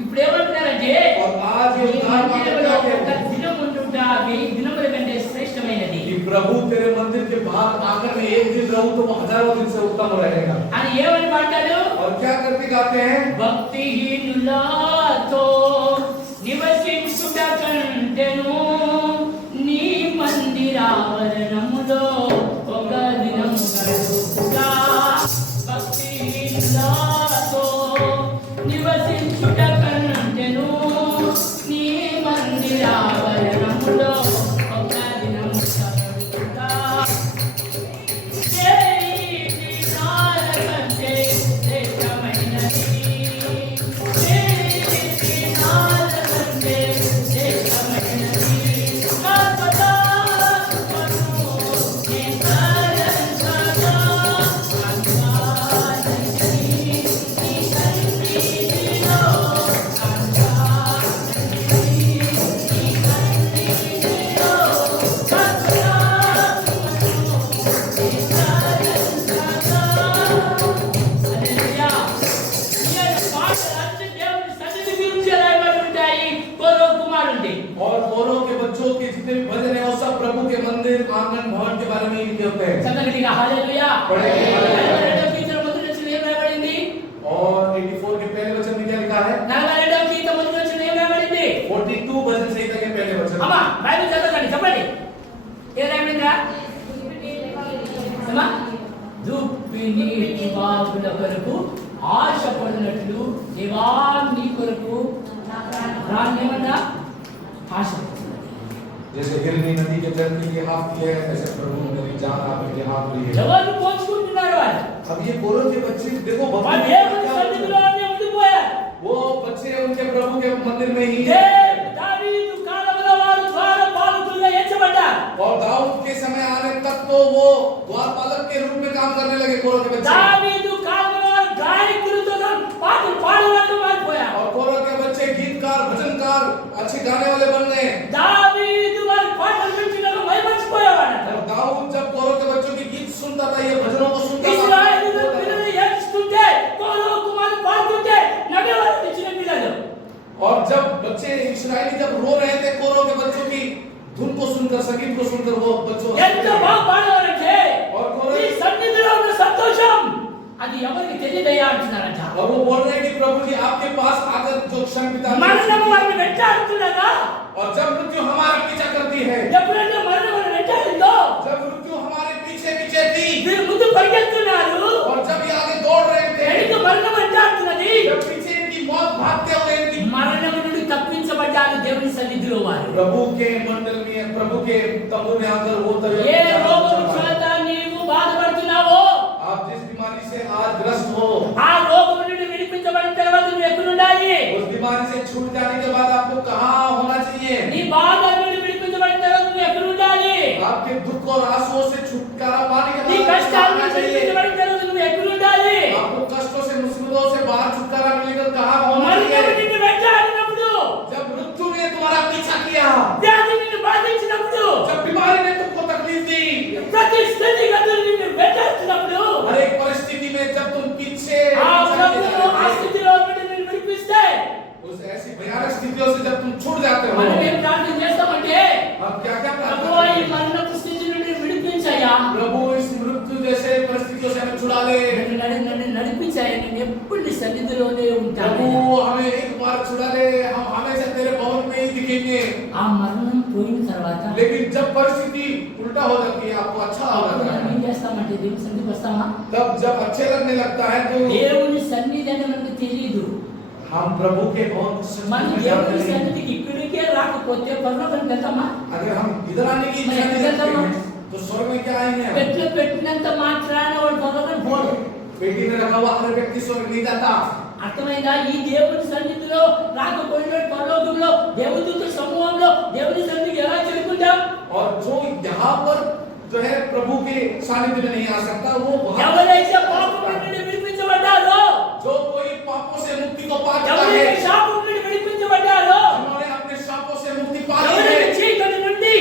ఇప్పుడు ఏమంటున్నారంటే और आज ये उद्धार मांगते क्या ఒక कहते हैं? దినం ఉంటుంటే అవి దినముల కంటే శ్రేష్టమైనది कि प्रभु तेरे मंदिर के बाहर आंगन में एक दिन रहूं तो वो हजारों दिन से उत्तम रहेगा। అని ఏమని పాడతారు? और क्या करते गाते हैं? భక్తిహీనులతో నివసించుట కంటెను నీ మందిరావరణములో ఒక దినము గడుపుగా. భక్తిహీనులతో నివసించుట కంటెను నీ మందిరావరణములో ఒక దినము గడుపుగా. హల్లెలూయా. ఈ పాటలన్నీ దేవుని సన్నిధి గురించి రాయబడి ఉంటాయి. కోరహు కుమారుడి. और कोरह के बच्चों के जितने भी भजन है वो सब प्रभु के मंदिर आंगन भवन के बारे में ही लिखे होते हैं। చదవండిగా హల్లెలూయా. పడండి. రెండవ కీర్తన మొదటి వచనం ఏం రాయబడింది? और 84 के पहले वचन में क्या लिखा है? 42వ కీర్తన మొదటి వచనం ఏం రాయబడింది? 42 भजन संहिता के पहले वचन। అమ్మా బైబిల్ చదవండి చెప్పండి. ఏం రాయబడిందిరా? అమ్మా దుప్పిని బాబుల కొరకు ఆశపడినట్లు దేవా నీ కొరకు రాన్నేమన్నా ఆశపడుతున్నది. जैसे हिरनी नदी के जल के लिए हाँफती है ऐसे प्रभु मेरी जान आपके लिए हाँफ रही है। ఎవరు పోల్చుకుంటున్నారు వాళ్ళు? अब ये कोरह के बच्चे देखो వాళ్ళు भक्ति దేవుని क्या సన్నిధిలోనే ఉండిపోయారు. वो बच्चे उनके प्रभु के मंदिर में ही దావీదు కాలంలో వారు ద్వారపాలకులుగా ఎంచబడ్డారు. और दाऊद के समय आने तक तो वो द्वारपालक के रूप में काम करने लगे कोरह के बच्चे। దావీదు కాలంలో వారు గాయకులతో పాటలు పాడేవాళ్ళు మారిపోయారు. और कोरह के बच्चे गीतकार भजनकार अच्छे गाने वाले बन गए। దావీదు వారి పాటలు వింటున్నప్పుడు మైమర్చిపోయేవాడు. और दाऊद जब कोरह के बच्चों की गीत सुनता था ये भजनों को सुनता था ఇశ్రాయేలు పిల్లలు ఏడ్చుకుంటే కోరహు కుమారుడు పాడుతుంటే నగవారు తెచ్చిన పిల్లలు. और जब बच्चे इस्राएली जब रो रहे थे कोरह के बच्चों की धुन को सुनकर संगीत को सुनकर वो बच्चों ఎంత బాగా పాడేవారంటే और कोरह ఈ సన్నిధిలో ఉన్న సంతోషం అది ఎవరికి తెలియదయ్యా అంటున్నారట. और वो बोल रहे हैं कि प्रभु जी आपके पास आकर जो क्षण बिताते మరణము వారిని వెంటాడుతున్నదా? और जब मृत्यु हमारा पीछा करती है ఎప్పుడైతే మరణం వారిని వెంటాడిందో जब मृत्यु हमारे पीछे पीछे थी వీరు ముందు పరిగెత్తున్నారు. और जब ये आगे दौड़ रहे थे వెనుక మరణం వెంటాడుతున్నది. जब पीछे इनकी मौत भागते हुए इनकी మరణం నుండి తప్పించబడ్డారు దేవుని సన్నిధిలో వారు. प्रभु के मंडल में प्रभु के तंबू में आकर वो ఏ రోగం చేత నీవు బాధపడుతున్నావో आप जिस बीमारी से आज ग्रस्त हो ఆ రోగం నుండి విడిపించబడిన తర్వాత నువ్వు ఎక్కడ ఉండాలి? उस बीमारी से छूट जाने के बाद आपको कहाँ होना चाहिए? నీ బాధ నుండి విడిపించబడిన తర్వాత నువ్వు ఎక్కడ ఉండాలి? आपके दुख और आंसुओं से छुटकारा पाने के నీ बाद కష్టాల आपको నుండి कहाँ चाहिए? విడిపించబడిన తర్వాత నువ్వు ఎక్కడ ఉండాలి? आपको कष्टों से मुसीबतों से बाहर छुटकारा मिलेगा कहाँ होना మరణం चाहिए? నిన్ను వెంటాడినప్పుడు, जब मृत्यु ने तुम्हारा पीछा किया వ్యాధి నిన్ను బాధించినప్పుడు, जब बीमारी ने तुमको तकलीफ दी ప్రతి స్థితిగతులు నిన్ను వెంటాడుతున్నప్పుడు हर एक परिस्थिति में जब तुम पीछे ఆ ప్రభువు ఆ స్థితిలో నుండి నిన్ను విడిపిస్తే उस ऐसी भयानक स्थितियों से जब तुम छूट जाते हो మనం ఏం ప్రార్థన చేస్తామంటే अब क्या क्या ప్రభువా ఈ प्रार्थना మరణపు స్థితి నుండి విడిపించయ్యా. प्रभु इस मृत्यु जैसे परिस्थितियों हमें छुड़ा ले। నన్ను నడిపించాయి, నేను ఎప్పుడు నీ సన్నిధిలోనే ఉంటాను. प्रभु हमें एक बार छुड़ा ले, हम हमेशा तेरे भवन में ही दिखेंगे। ఆ మరణం పోయిన తర్వాత लेकिन जब परिस्थिति उल्टा हो जाती है, आपको अच्छा हो जाता మనం है, ఏం చేస్తామంటే దేవుని సన్నిధికి వస్తామా? तब जब अच्छे लगने लगता है तो దేవుని సన్నిధి అని మనకు తెలియదు. हम प्रभु के भवन మన में దేవుని जाते हैं। సన్నిధికి ఇక్కడికే రాకపోతే పరలోకానికి వెళ్తామా? अगर हम इधर आने की इच्छा नहीं रखते हैं, तो स्वर्ग में क्या आएंगे हम? పెట్లో పెట్టినంత మాత్రాన వాడు పరలోకానికి పోడు. पेटी में रखा हुआ हर व्यक्ति स्वर्ग नहीं जाता। అర్థమైందా? ఈ దేవుని సన్నిధిలో రాకపోయిన పరలోకంలో దేవదూత సమూహంలో దేవుని సన్నిధికి ఎలా చేరుకుంటాం? और जो यहाँ पर जो है प्रभु के सानिध्य में नहीं आ सकता, वो वहाँ ఎవరైతే పాపం నుండి విడిపించబడ్డారో, जो कोई पापों से मुक्ति को पा चुका ఎవరైతే है, శాపం నుండి విడిపించబడ్డారో, जिन्होंने अपने शापों से मुक्ति पा ली ఎవరైతే है, చీకటి నుండి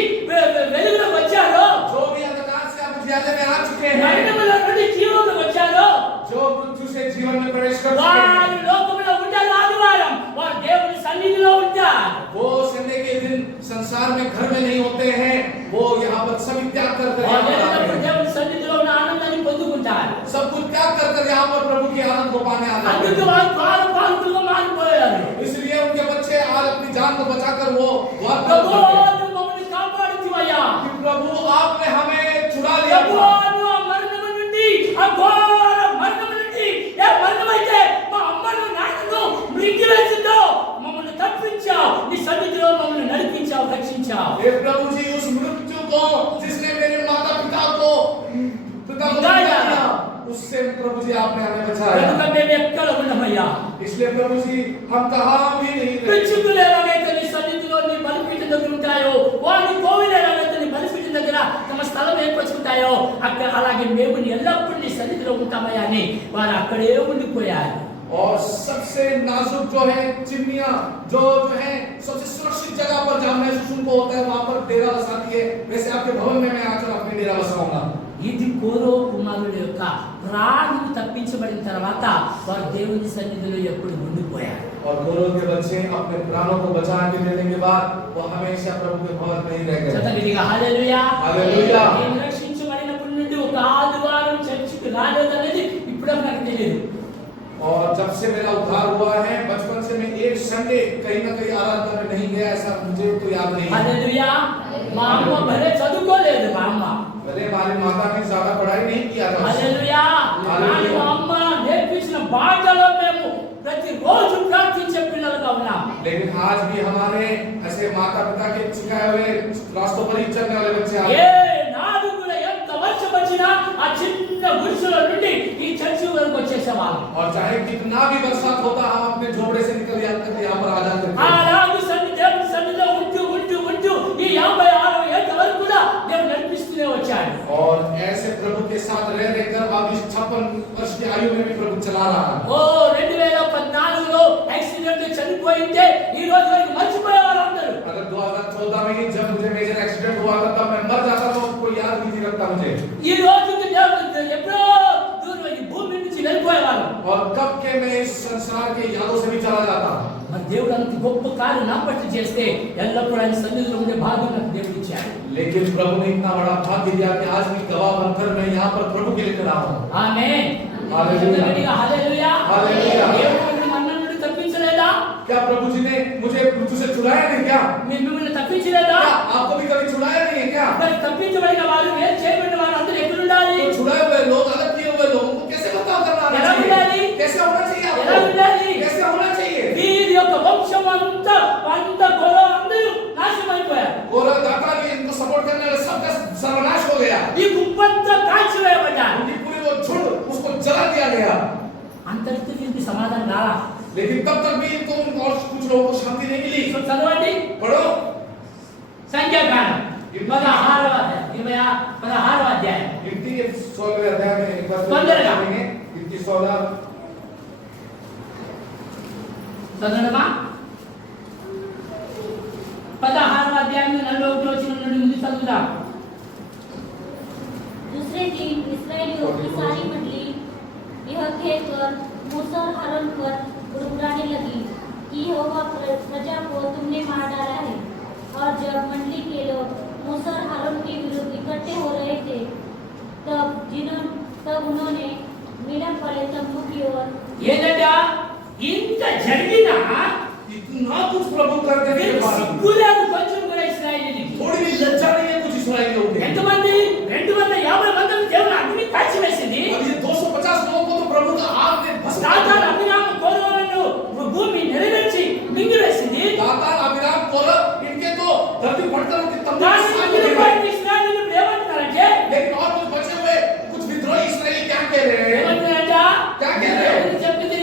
వెలుగులోకి వచ్చారో, जो भी अंधकार से आप उजाले में आ चुके हैं, మరణములో నుండి జీవంలోకి వచ్చారో, जो मृत्यु से जीवन में प्रवेश कर चुके हैं, వారు లోకంలో ఉంటారు. ఆదివారం వారు దేవుని సన్నిధిలో ఉంటారు. वो संडे के दिन संसार में घर में नहीं होते हैं, वो यहाँ पर सभी त्याग कर कर వారు यहाँ पर आते వెళ్ళినప్పుడు हैं। దేవుని సన్నిధిలో ఉన్న ఆనందాన్ని పొందుకుంటారు. सब कुछ त्याग कर कर यहाँ पर प्रभु के आनंद को पाने आते అందుకు हैं। వారు పాలుగా మారిపోయారు. इसलिए उनके बच्चे आज अपनी जान को बचाकर वो दुआ ప్రభు करते हैं నువ్వు మమ్మల్ని కాపాడుతువయ్యా. कि प्रभु आपने हमें छुड़ा लिया ప్రభు था। నువ్వు ఆ మరణము నుండి, ఆ ఘోర మరణము నుండి, ఏ మరణమైతే మా అమ్మను నాన్నను మృంగివేసిందో మమ్మల్ని తప్పించావు. నీ సన్నిధిలో మమ్మల్ని నడిపించావు, రక్షించావు. हे प्रभु जी, उस मृत्यु को जिसने मेरे माता पिता को मिटा मिटा दिया, दिया, उससे प्रभु जी आपने हमें बचाया। కనుక మేము ఎక్కడ ఉండమయ్యా? इसलिए प्रभु जी हम कहाँ भी नहीं रहे। పిచ్చుకలు ఎలాగైతే నీ సన్నిధిలో నీ బలిపీఠం దగ్గర ఉంటాయో, వారి కోవిలు ఎలాగైతే నీ బలిపీఠం దగ్గర తమ స్థలం ఏర్పరచుకుంటాయో, అక్కడ అలాగే మేము ఎల్లప్పుడూ నీ సన్నిధిలో ఉంటామయ్యా అని వారు అక్కడే ఉండిపోయారు. और सबसे नाजुक जो है चिमनियां, जो है सबसे सुरक्षित जगह पर जहाँ महसूस उनको होता है, वहां पर डेरा बसाती है। वैसे आपके भवन में मैं आकर अपने डेरा बसाऊंगा। ఇది కోరో కుమారుల యొక్క ప్రాణం తప్పించబడిన తర్వాత వారు దేవుని సన్నిధిలో ఎప్పుడు ఉండిపోయారు. और गौरव के बच्चे अपने प्राणों को बचा के देने के बाद वो हमेशा प्रभु के भवन में ही रह गए। చదవండిగా హల్లెలూయా. హల్లెలూయా. నేను రక్షించబడినప్పటి నుండి ఒక ఆదివారం చర్చికి రాలేదనేది ఇప్పుడు నాకు తెలియదు. और जब से मेरा उद्धार हुआ है, बचपन से मैं एक संडे कहीं ना कहीं आराधना में नहीं गया, ऐसा मुझे तो याद नहीं है। హల్లెలూయా. మా అమ్మ భలే చదువుకోలేదు. మా అమ్మ भले हमारी माता ने ज्यादा पढ़ाई नहीं किया था, హల్లెలూయా. కానీ మా అమ్మ నేర్పించిన బాటలో మేము ప్రతిరోజు ప్రార్థించే పిల్లలుగా ఉన్నాం. लेकिन आज भी हमारे ऐसे माता पिता के सिखाए हुए रास्तों पर ही चलने वाले बच्चे आते ఏ हैं। నాడు కూడా ఎంత వర్షం వచ్చినా ఆ చిన్న గుడిసెల నుండి ఈ చర్చి వరకు వచ్చేసేవాళ్ళం. और चाहे कितना भी बरसात होता, हम अपने झोपड़े से निकल जाते थे, यहाँ पर आ जाते थे। అలాగే దేవుని సన్నిధిలో ఉంటూ ఈ 56 ఏళ్ల వరకు కూడా దేవుడు నడిపిస్తూనే వచ్చాడు. और ऐसे प्रभु के साथ रह रहकर अब इस 56 वर्ष की आयु में भी प्रभु चला रहा है। ఓ 2014లో యాక్సిడెంట్ చనిపోయింటే ఈ రోజు వరకు మర్చిపోయేవారు అందరూ. अगर 2014 में ही जब मुझे मेजर एक्सीडेंट हुआ था, तब मैं मर जाता था, कोई याद भी नहीं रखता मुझे। ఈ రోజుకి దేవుడు ఎప్పుడో దూరం ఈ భూమి నుంచి వెళ్ళిపోయేవారు. और कब के मैं इस संसार के यादों से भी चला जाता। మరి దేవుడు అంత గొప్ప కార్యం నా పట్ల చేస్తే ఎల్లప్పుడూ ఆయన సన్నిధిలో ఉండే భాగ్యం నాకు దేవుడు ఇచ్చాడు. लेकिन प्रभु ने इतना बड़ा भाग्य दिया कि आज भी गवाह बनकर मैं यहाँ पर प्रभु के लिए खड़ा हूँ। ఆమేన్. हालेलुया। హల్లెలూయా. हालेलुया। దేవుడు మరణం నుండి తప్పించలేదా? क्या प्रभु जी ने मुझे मृत्यु से छुड़ाया नहीं क्या? మిమ్మల్ని తప్పించలేదా? क्या आपको भी कभी छुड़ाया नहीं है क्या? మరి తప్పించబడిన వారు వేరు చేయబడిన వారు అందరూ ఎక్కడ ఉండాలి? तो छुड़ाए हुए लोग, अलग किए हुए लोगों को कैसे बर्ताव करना ఎలా ఉండాలి? चाहिए? कैसे होना चाहिए ఎలా आपको? ఉండాలి? कैसे होना चाहिए? వీరి యొక్క వంశం అంతా గొడవ అందరూ నాశనమైపోయారు. गोरा दाता ने इनको सपोर्ट करने वाले सबका सर्वनाश हो गया। ఈ గుంపంతా కాల్చివేయబడ్డారు. उनकी पूरी वो झुंड उसको जला दिया गया। అంతటితో వీరికి సమాధానం రాలా. लेकिन तब तक भी इनको और कुछ लोगों को शांति नहीं मिली। చదవండి पढ़ो సంఖ్యాకాండం 16వ అధ్యాయం. गिनती के 16वें अध्याय में एक बार पंद्रह। पढ़ेंगे। गिनती 16 చదవడమా? 16వ అధ్యాయం 41 వచనం నుండి ముందు చదువుదాం. दूसरे दिन इस्राएलियों की सारी मंडली यह कहकर मूसा और हारून पर गुड़गुड़ाने लगी कि यहोवा प्रजा को तुमने मार डाला है। और जब मंडली के लोग मूसा और हारून के विरुद्ध इकट्ठे हो रहे थे, तब उन्होंने జరిగినా इतना कुछ प्रभु कर देने के వీరికి बाद సిగ్గు లేదు కొంచెం కూడా ఇశ్రాయేలీయులకి. थोड़ी भी लज्जा नहीं है कुछ इस्राएलियों के। ఎంతమంది 250 మందిని దేవుడు అగ్ని కాల్చివేసింది. और ये 250 लोगों को तो प्रभु का आग ने भस्म कर సాతాను दिया। అభిరామ కోరవలను భూమి నెరవేర్చి మింగివేసింది. दातान अभिराम कोरह इनके तो धरती पटकरों के तंबू కానీ के साथ మిగిలిపోయిన में। ఇశ్రాయేలీయులు ఇప్పుడు ఏమంటున్నారంటే, लेकिन और कुछ बचे हुए कुछ विद्रोही इस्राएली क्या कह रहे हैं ఏమంటున్నారంట? क्या कह रहे हैं ఎవరు చెప్తుంది?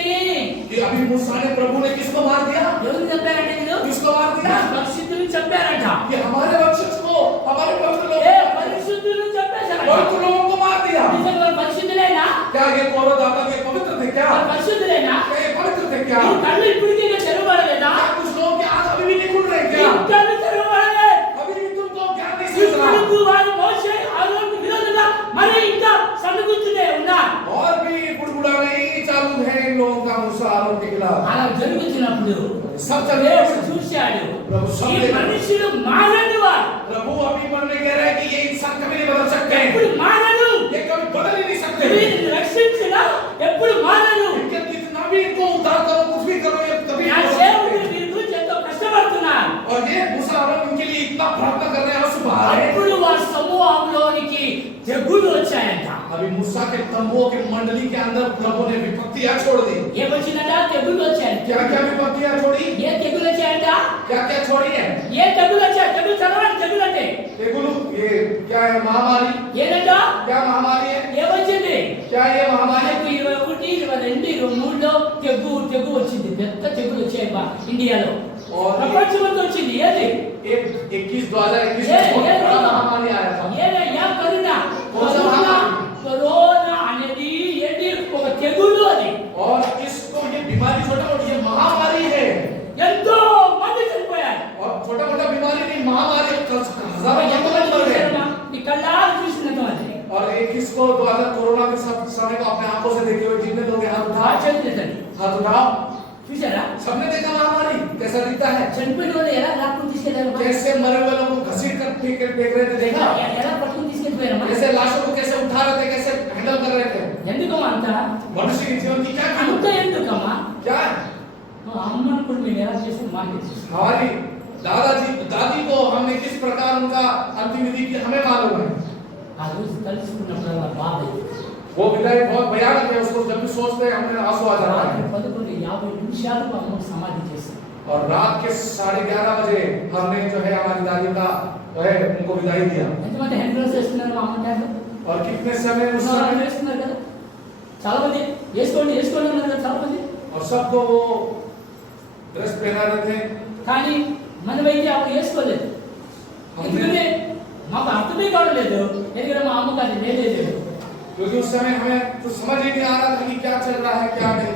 कि अभी मूसा ने प्रभु ने किसको मार दिया ఎవరు చెప్పారంటే వీళ్ళు? किसको मार నా दिया పరిశుద్ధులు చెప్పారంట. कि हमारे वंशज को हमारे पवित्र ఏ लोगों పరిశుద్ధులు చెప్పేశారంట. पवित्र लोगों को मार दिया నిజంగా వాళ్ళు పరిశుద్ధులేనా? क्या ये कोरह दाता के पवित्र थे क्या వాళ్ళు పరిశుద్ధులేనా? क्या ये पवित्र थे क्या ఈ కళ్ళు ఇప్పటికీ తెరవబడలేదా? क्या कुछ लोगों के आंख अभी भी नहीं खुल रहे ఈ क्या కళ్ళు తెరవబడలే. अभी भी तुमको ज्ञान नहीं सूझ रहा ఇప్పుడు వారు మోషే ఆరోనుకు విరోధంగా మరి ఇంకా సనుగుతూనే ఉన్నారు. और भी बुड़बुड़ा नहीं चालू है इन लोगों का मूसा आरोन के खिलाफ అలా జరుగుతున్నప్పుడు सब चल దేవుడు रहे చూశాడు, ప్రభు ఈ సభ్యులు మనుషులు మారని వారు. प्रभु अभी मन में कह रहे हैं कि ये इंसान कभी नहीं बदल सकते ఎప్పుడు మారను? ये कभी बदल ही नहीं सकते వీరిని రక్షించిన ఎప్పుడు మారను? इनके कितना भी इनको उद्धार करो कुछ भी करो ये कभी నా नहीं बदल సేవకుడు सकते। వీరి గురించి ఎంతో కష్టపడుతున్నారు. और ये मूसा आरोन उनके लिए इतना प्रार्थना कर रहे हैं और सुबह है అప్పుడు వారి సమూహంలోనికి తెగులు వచ్చాయంట. अभी मूसा के तंबुओं के मंडली के अंदर प्रभु ने विपत्तियां छोड़ दी ఏమొచ్చిందంట? తెగులు వచ్చాయంట. क्या क्या विपत्तियां छोड़ी ఏ తెగులు వచ్చాయంట? क्या क्या छोड़ी है ఏ తెగులు వచ్చాయి? తెగులు చదవండి. తెగులు అంటే देखो ये क्या है महामारी ఏనంట? क्या महामारी है ఏమొచ్చింది? क्या ये महामारी మనకు 21, 22, 23లో తెగు వచ్చింది. పెద్ద తెగులు వచ్చాయి ఇండియాలో. और ప్రపంచమంతా వచ్చింది. ఏది? 2021 ఏ में ఏ बहुत बड़ा రోగం? महामारी आया था ఏ కరోనా? कौन सा महामारी? కరోనా అనేది ఏంటి? ఒక తెగులు అది. और इसको ये बीमारी छोटा मोटा ये महामारी है ఎంతో మంది చనిపోయారు. और छोटा मोटा बीमारी नहीं महामारी हजारों ఎంతమంది मर गए చూశారమ్మా? మీ కళ్ళారా చూసినంతమంది. और 21 को 2000 कोरोना के समय को अपने आंखों से देखे हुए जितने लोग हाथ ఆ उठाओ చేతులెత్తండి. हाथ उठाओ చూశారా? सबने देखा महामारी कैसा दिखता है చనిపోయిన వాళ్ళు ఎలా లాక్కుని తీసుకెళ్లారు? कैसे मरे हुए लोगों को घसीट कर देख रहे थे देखा ఎలా పట్టుకుని తీసుకెళ్ళిపోయారమ్మా? कैसे लाशों को कैसे उठा रहे थे कैसे हैंडल कर रहे थे ఎందుకమ్మా అంత? मनुष्य के जीवन की क्या అంత कीमत ఎందుకమ్మా? क्या है మా అమ్మను కూడా మేము ఎలా చేసి మాకు తెలుసు. हमारी दादी को हमने किस प्रकार उनका अंतिम विधि की हमें मालूम है ఆ రోజు తలుచుకున్నప్పుడు నా బాధ ఇది. वो विदाई बहुत भयानक है उसको जब भी सोचते हैं हमें आंसू आ जाता రాత్రి है 11:50 నిమిషాలకు అమ్మకు సమాధి చేశారు. और रात के 11:30 बजे हमने जो है हमारी दादी का जो है उनको विदाई दिया ఎంతమంది హ్యాండ్ గ్లౌస్ వేస్తున్నారు మా అమ్మ డాడీ? और कितने समय उस समय వేస్తున్నారు కదా చాలా మంది. వేసుకోండి వేసుకోండి అన్నారు కదా చాలా మంది. और सबको वो ड्रेस पहना रहे थे కానీ మనమైతే అప్పుడు వేసుకోలేదు. ఎందుకంటే మాకు అర్థమే కావట్లేదు. ఎందుకంటే మా అమ్మకు అది లేదు. क्योंकि उस समय हमें तो समझ ही नहीं आ रहा था कि क्या चल रहा है क्या नहीं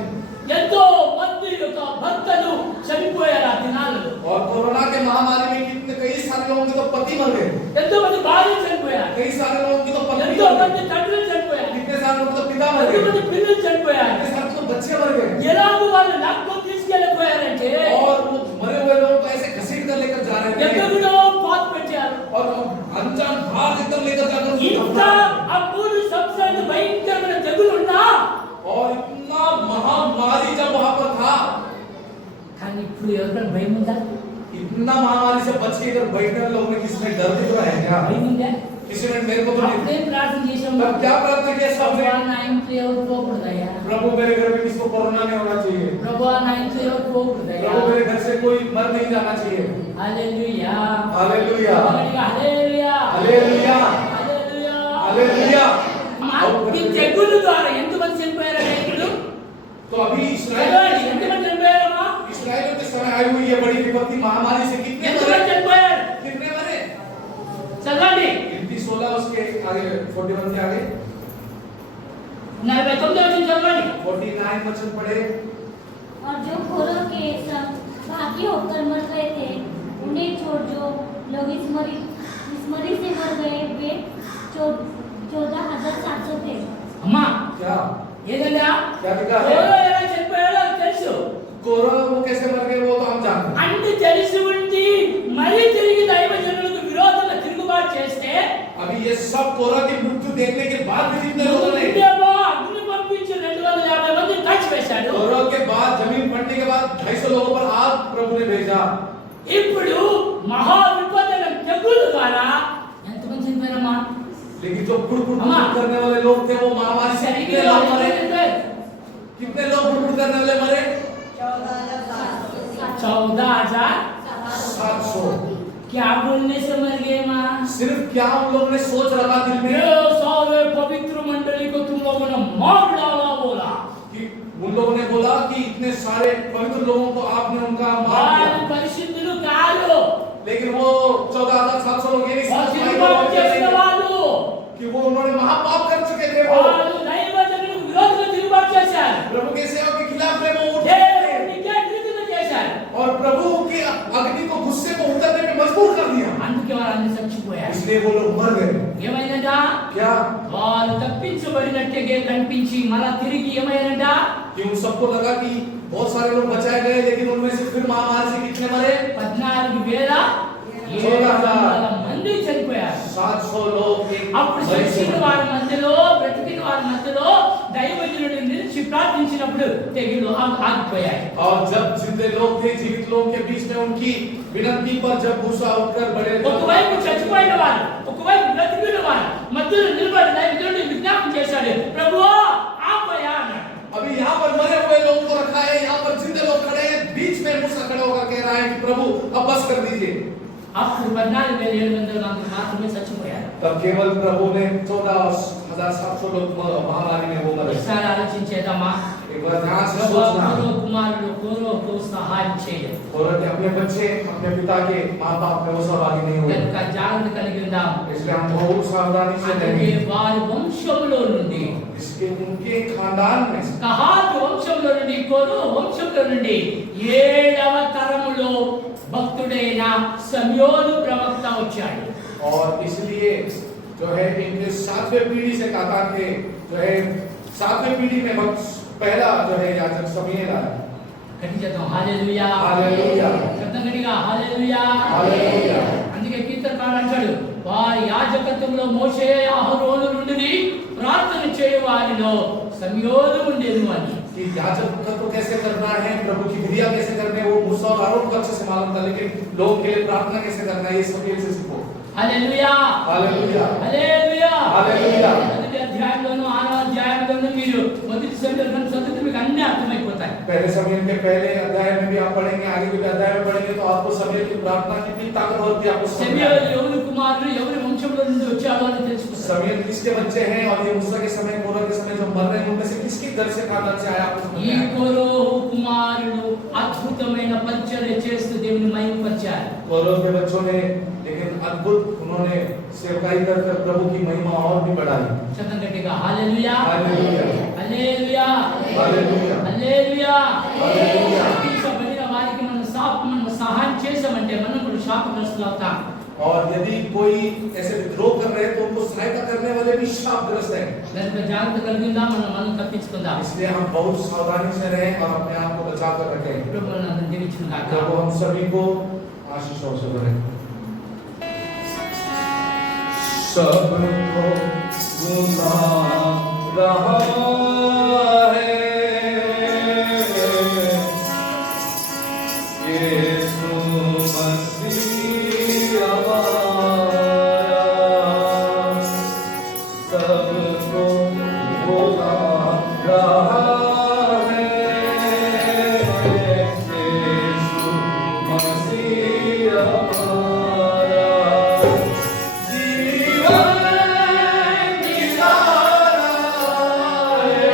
ఎంతో మంది యొక్క భర్తలు చనిపోయారు ఆ దినాలలో. और कोरोना के महामारी में कितने कई सारे लोगों के तो पति मर गए ఎంతో మంది భార్యలు చనిపోయారు. कई सारे लोगों की तो पत्नी ఎంతో मर మంది गई తండ్రులు చనిపోయారు. कितने सारे लोगों के तो पिता मर ఎంతో गए మంది పిల్లలు చనిపోయారు. कितने सारे तो बच्चे मर गए ఎలాగో వాళ్ళు లాక్కొని తీసుకెళ్ళిపోయారంటే और वो मरे हुए लोगों को ऐसे घसीट कर लेकर जा रहे थे ఎక్కడో పాత పెట్టారు. और अनजान भाग एकदम लेकर जाकर उनको ఇంత दफना ఆ 3 సంవత్సరాలు భయంకరమైన తెగులున్నా और इतना महामारी जब वहां पर था కానీ ఇప్పుడు ఎవరికైనా భయం ఉందా? इतना महामारी से बच के इधर बैठने वाले लोगों में किसमें डर दिख रहा है क्या భయం ఉందా? किसी ने मेरे को तो नहीं అప్పుడే ప్రార్థన చేసాం. तब क्या प्रार्थना किया सबने ప్రభువా నా ఇంట్లో ఎవరు పోకూడదయ్యా. प्रभु मेरे घर में किसको कोरोना नहीं होना चाहिए ప్రభువా నా ఇంట్లో ఎవరు పోకూడదయ్యా. प्रभु मेरे घर से कोई मर नहीं जाना चाहिए హల్లెలూయా. हालेलुया గట్టిగా హల్లెలూయా. Hallelujah hallelujah. हालेलुया అమ్మా, ఈ తెగులు ద్వారా ఎంతమంది చనిపోయారంటే ఇప్పుడు तो अभी చదవండి. ఎంతమంది చనిపోయారమ్మా? इस्राएलियों के समय आई हुई ये बड़ी विपत्ति महामारी से कितने ఎంతమంది मरे చనిపోయారు? कितने मरे చదవండి. गिनती 16 उसके आगे 41 के आगे 49 वचనం చదవండి. 49 वचन पढ़े और जो खोरों के संग भागी होकर मर गए थे उन्हें छोड़ जो लोग इस मरी से मर गए वे 14,700 थे। అమ్మా क्या ఏదన్నా क्या दिखा है ఎవరో ఎలా చనిపోయాడో తెలుసు. कोरोना वो कैसे मर गए वो तो हम जानते हैं అన్ని తెలిసి ఉండి మళ్ళీ తిరిగి దైవజనులకు విరోధంగా తిరుగుబాటు చేస్తే अभी ये सब कोरोना की मृत्यु देखने के बाद भी जितने लोगों ने ముందేమో అగ్ని పంపించి 250 మందిని కాల్చివేశాడు. कोरोना के बाद जमीन फटने के बाद भेजा। ఇప్పుడు మహా విపత్తుల తెగులు ద్వారా ఎంతమంది చనిపోయారమ్మా? लेकिन जो कुड़कुड़ अम्मा। करने वाले लोग थे वो महामारी से कितने लोग मरे? कितने लोग कुड़कुड़ करने वाले मरे? 14,700 क्या बोलने से मर गए माँ? सिर्फ क्या उन लोगों ने सोच रखा दिल में सारे पवित्र मंडली को तुम लोगों ने मार डाला बोला कि उन लोगों ने बोला कि इतने सारे पवित्र लोगों को आपने उनका मार दिया। परिशुद्धులు కాదు, लेकिन वो 14,700 लोग ये नहीं समझ पाए कि वो उन्होंने महापाप कर चुके थे। वो వాళ్ళు దైవజనులకు విరోధంగా తిరుగుబాటు చేశారు, प्रभु के सेवा के खिलाफ में वो उठे దేవునికి వ్యతిరేకంగా చేశారు. और प्रभु की अग्नि को गुस्से को उतरने में मजबूर कर दिया। అందుకే వాళ్ళందరూ చచ్చిపోయారు. इसलिए वो लोग मर गए। ఏమైందంట? क्या వాళ్ళు తప్పించబడినట్టుగా కనిపించి మళ్ళా తిరిగి ఏమైందంట? कि उन सबको लगा कि बहुत सारे लोग बचाए गए, लेकिन उनमें से फिर महामारी से कितने मरे? 14,700 మంది చనిపోయారు. 700 लोग एक అప్పుడు చచ్చిన వారి మధ్యలో, బ్రతికిన వారి మధ్యలో దైవజనుడు నిలిచి ప్రార్థించినప్పుడు తెగులు ఆగిపోయాయి. और जब जिंदे लोग थे, जीवित लोगों के बीच में उनकी विनती पर जब मूसा उठकर बड़े ఒకవైపు చచ్చిపోయిన వారు, ఒకవైపు బ్రతికిన వారు మధ్యలో నిలబడి దైవజనుడు విజ్ఞాపన చేశాడు, ప్రభువా ఆపయ్యా అన్నాడు. अभी यहाँ पर मरे हुए लोगों को रखा है, यहाँ पर जिंदे लोग खड़े हैं, बीच में मूसा खड़ा होकर कह रहा है कि प्रभु अब बस कर दीजिए। అప్పుడు 14,700 మంది మాత్రమే చచ్చిపోయారు. तब केवल प्रभु ने 14,700 लोग महामारी में वो मरे। ఒకసారి ఆలోచించేద్దామా? एक बार ध्यान से सोचना। కుమారులు కోరోకు సహాయం చేయలేదు और अपने बच्चे अपने पिता के माँ बाप में वो सहभागी नहीं हुए, కనుక జాగ్రత్త కలిగి ఉందాం. इसलिए हम बहुत सावधानी से అందుకే रहेंगे। వారి వంశంలో నుండి, इसके उनके खानदान में కహాతు వంశంలో నుండి, కోరో వంశంలో నుండి 7వ తరములో భక్తుడైన సమయోను ప్రవక్త వచ్చాడు. और इसलिए जो है इनके 7वें पीढ़ी से काका थे, जो है 7वें पीढ़ी में वक्त पहला जो है याजक समूएल आया। గట్టి చేద్దాం హల్లెలూయా, हालेलुया, శబ్దం గట్టిగా హల్లెలూయా. हालेलुया। అందుకే కీర్తనకారుడు అంటాడు, వారి యాజకత్వంలో మోషే అహరోను నుండి ప్రార్థన చేయు వారిలో సమయోను ఉండేను అని. कि याजक को कैसे करना है, प्रभु की विधियां कैसे करने हैं, वो मूसा और हारून को अच्छे से मालूम था, लेकिन लोगों के लिए प्रार्थना कैसे करना है ये समूएल से सीखो। హల్లెలూయా, हालेलुया, హల్లెలూయా. हालेलुया। మొదటి అధ్యాయంలోనూ 6వ అధ్యాయంలోనూ మీరు మొదటి సమయంలో చదివితే మీకు అన్ని అర్థమైపోతాయి. पहले समूएल के पहले अध्याय में भी आप पढ़ेंगे, आगे के अध्याय में पढ़ेंगे तो आपको समूएल की प्रार्थना कितनी ताकतवर थी आपको समझ में సమయోను आएगा। ఎవరి కుమారుడు, ఎవరి వంశంలో నుండి వచ్చాడో అని తెలుసుకుంటారు. समूएल किसके बच्चे हैं और ये मूसा के समय, कोरह के समय जो मर रहे हैं उनमें से किसकी घर से खानदान से आया आपको समझ ఈ में आएगा। కోరోహు కుమారుడు అద్భుతమైన పరిచర్య చేస్తూ దేవుని మహిమపరిచారు. कोरह के बच्चों ने लेकिन अद्भुत उन्होंने सेवकाई कर प्रभु की महिमा और भी बढ़ाई। శబ్దం గట్టిగా హల్లెలూయా, हालेलुया, హల్లెలూయా, हालेलुया, హల్లెలూయా. హల్లెలూయా. రక్షించబడిన వారికి మనం సహాయం చేసామంటే మనం కూడా శాపగ్రస్తులు అవుతాం. और यदि कोई ऐसे विद्रोह कर रहे हैं तो उनको सहायता करने वाले भी शापग्रस्त हैं। కనుక జాగ్రత్త కలిగి ఉందాం, మనం తప్పించుకుందాం. इसलिए हम बहुत सावधानी से रहें और अपने आप को बचा कर रखें। ప్రభువు మనల్ని దీవించును గాక. प्रभु हम सभी को आशीषों से भरे। सबको गुना रहा है यीशु मसीह हमारा, सबको गुना रहा है यीशु मसीह हमारा, जीवन की धारा है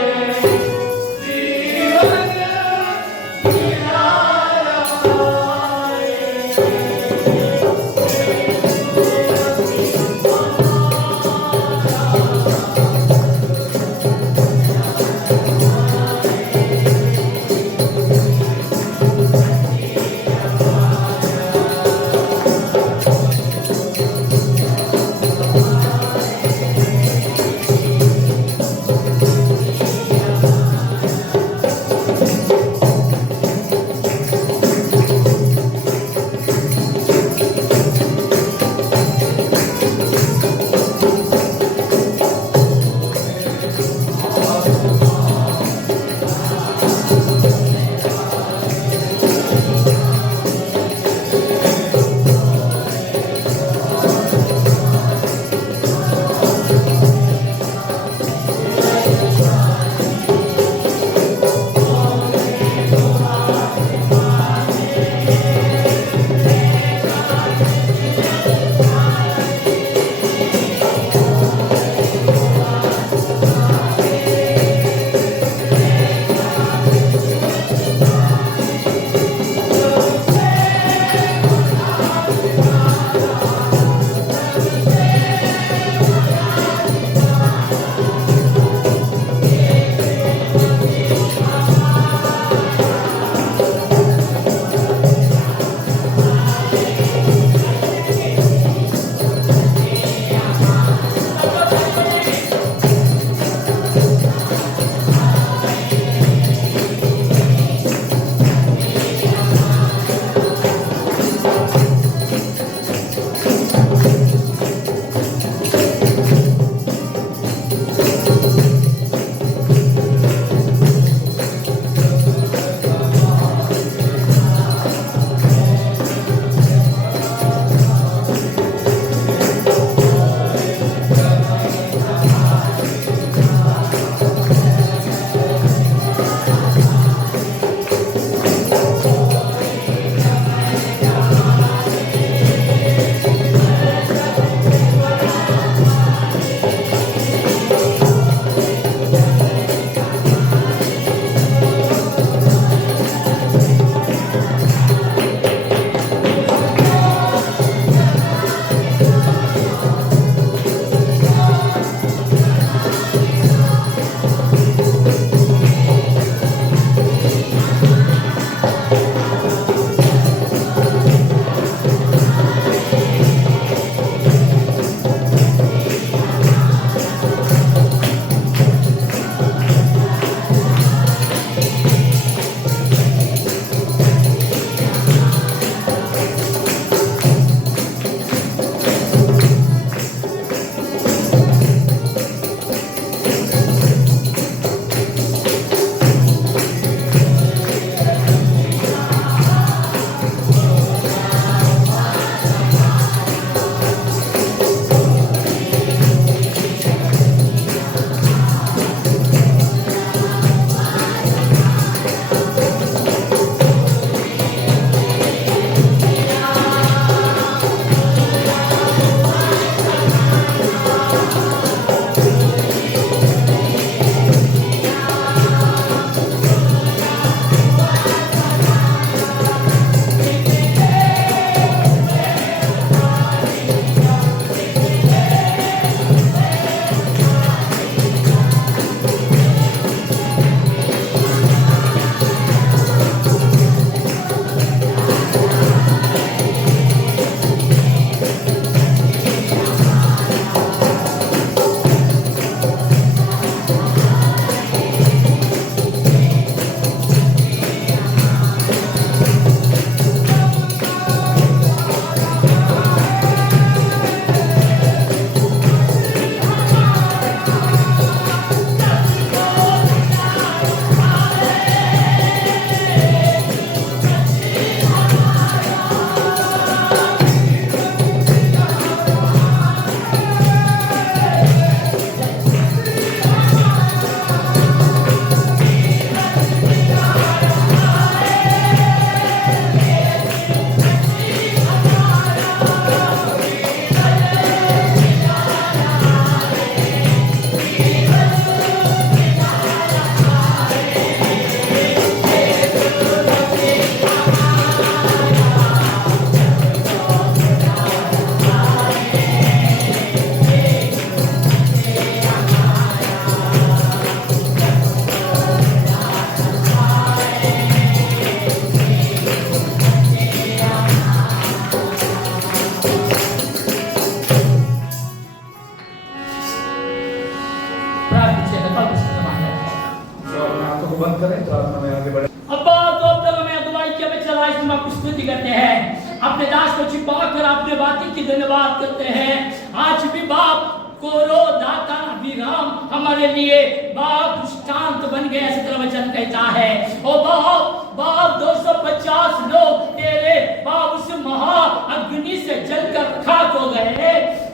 बंद करें, प्रार्थना में आगे बढ़े। अब्बा तो अब तक हमें अगुवाई किया में चला, इसमें आपकी स्तुति करते हैं, अपने दास को छिपा कर अपने बातें की धन्यवाद करते हैं। आज भी बाप कोरो दाता विराम हमारे लिए बाप दृष्टांत बन गए, ऐसे तरह वचन कहता है। ओ बाप 250 लोग तेरे बाप उस महा अग्नि से जलकर खाक हो गए,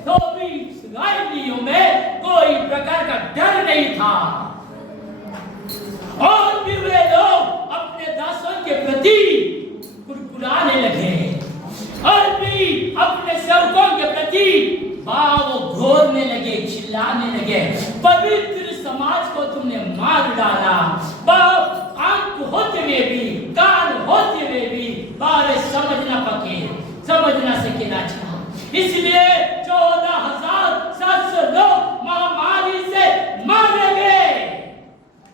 तो भी इस्राएलियों में कोई प्रकार का डर नहीं था। और भी वे लोग अपने दासों के प्रति कुड़कुड़ाने लगे, और भी अपने सेवकों के प्रति वो घोरने लगे, चिल्लाने लगे। पवित्र समाज को तुमने मार डाला। बाप आंख होते हुए भी, कान होते हुए भी बारे समझ ना सके ना चाहा। इसलिए 14,700 लोग महामारी से मारे गए।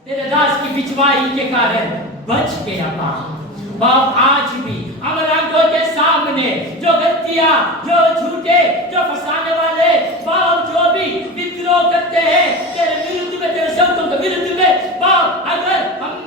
तेरे दास की बिचवाई के कारण बच गया बाप। आज भी हमारे आंखों के सामने जो गलतियां, जो झूठे, जो फंसाने वाले बाप, जो भी विद्रोह करते हैं तेरे विरुद्ध में, तेरे शब्दों के विरुद्ध में बाप, अगर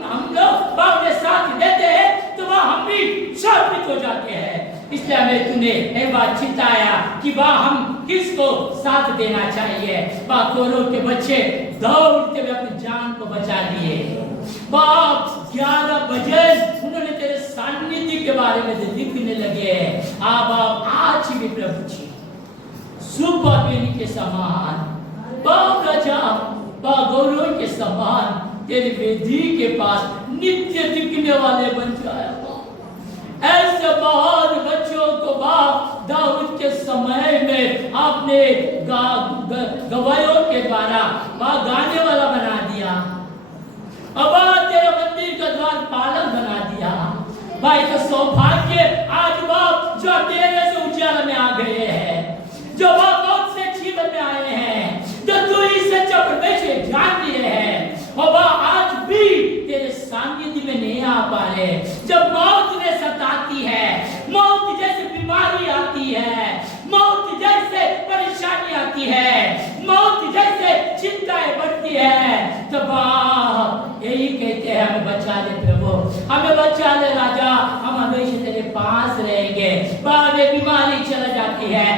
हम लोग बाप ने साथ देते हैं तो वह हम भी शापित हो जाते हैं। इसलिए हमें तूने एक बात चिताया कि हम किसको साथ देना चाहिए। कोरो के बच्चे दौड़ते हुए अपनी जान को बचा लिए। बाप 11 बजे उन्होंने तेरे सान्निध्य के बारे में लिखने लगे। बाप आज भी प्रभु जी सुबह बेनी के समान, बाप राजा गौरव के समान तेरी वेदी के पास नित्य दिखने वाले बन जाए। ऐसे बहुत बच्चों को बाप दाऊद के समय में आपने गवायों के द्वारा गाने वाला बना दिया। अब तेरे मंदिर का द्वार पालक बना दिया। भाई तो सौभाग्य आज बाप जो तेरे से उजाला में आ गए हैं, जो बहुत से जीवन में आए हैं, जो तू इस सच्चा परमेश्वर जान लिए हैं, और आज भी तेरे सानिध्य में नहीं आ पा रहे। जब मौत ने सताती है, मौत जैसे बीमारी आती है, मौत जैसे परेशानी आती है, मौत जैसे चिंताएं बढ़ती है, तो बाप यही कहते हैं हमें बचा ले प्रभु, हमें बचा ले राजा, हम हमेशा तेरे पास रहेंगे। बाप ये बीमारी चला जाती है,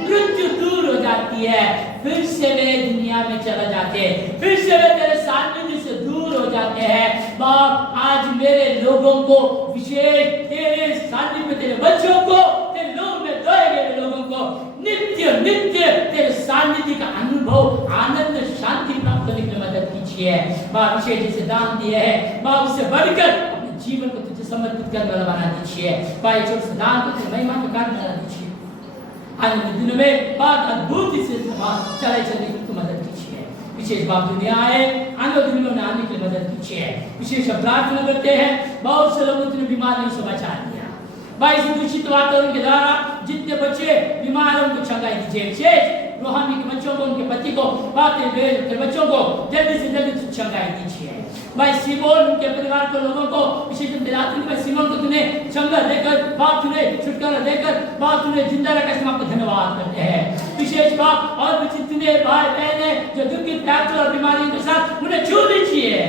मृत्यु दूर हो जाती है, फिर से वे दुनिया में चला जाते हैं, फिर से वे तेरे सानिध्य से दूर हो जाते हैं। बाप आज मेरे लोगों को विशेष तेरे सानिध्य में, तेरे बच्चों को, तेरे लोग में दोए गए लोगों को नित्य नित्य तेरे सानिध्य का अनुभव, आनंद, शांति प्राप्त करने की मदद कीजिए। बाप विशेष जिसे दान दिए है बाप उससे बढ़कर अपने जीवन को तुझे समर्पित करने वाला बना दीजिए। भाई छोटे दान को तेरी महिमा के कारण बना दीजिए। आने वाले दिनों में बात अद्भुत से चलने की मदद कीजिए। विशेष बाप दुनिया आए, आने वाले दिनों में आने की मदद कीजिए। विशेष प्रार्थना करते हैं, बहुत से लोगों ने बीमारियों से बचा लिया। भाई इस दूषित वातावरण के द्वारा जितने बच्चे बीमार हैं उनको चंगाई दीजिए। विशेष रूहानी के बच्चों को, उनके पति को, के बच्चों को जल्दी से जल्दी चंगाई दीजिए। भाई सिमोन, उनके परिवार के लोगों को विशेष में सिमोन को तूने चंगा देकर बाप, तूने छुटकारा देकर बाप, तूने जिंदा रखा, इसमें आपको धन्यवाद करते हैं। विशेष बाप और भी जितने भाई बहने जो दुखित, फ्रैक्चर और बीमारियों के साथ उन्हें छू लीजिए।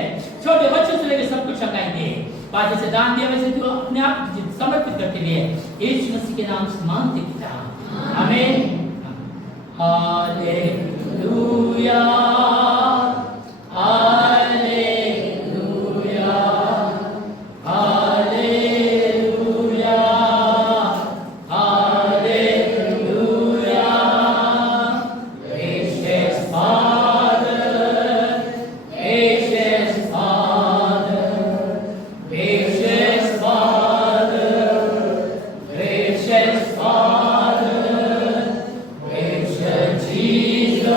छोटे बच्चों से लेकर सबको चंगाई दे। बात जैसे दान दिया वैसे तू अपने आप समर्पित करते हुए यीशु मसीह के नाम से मांगते पिता, आमीन। Hallelujah, hallelujah, hallelujah, hallelujah. Gracious Father, gracious Father, gracious Father, gracious Father, gracious Jesus.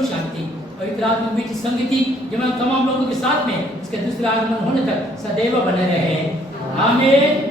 सुख शांति पवित्र आत्मा की मीठी संगति जब हम तमाम लोगों के साथ में इसके दूसरे आगमन होने तक सदैव बने रहे। आमीन।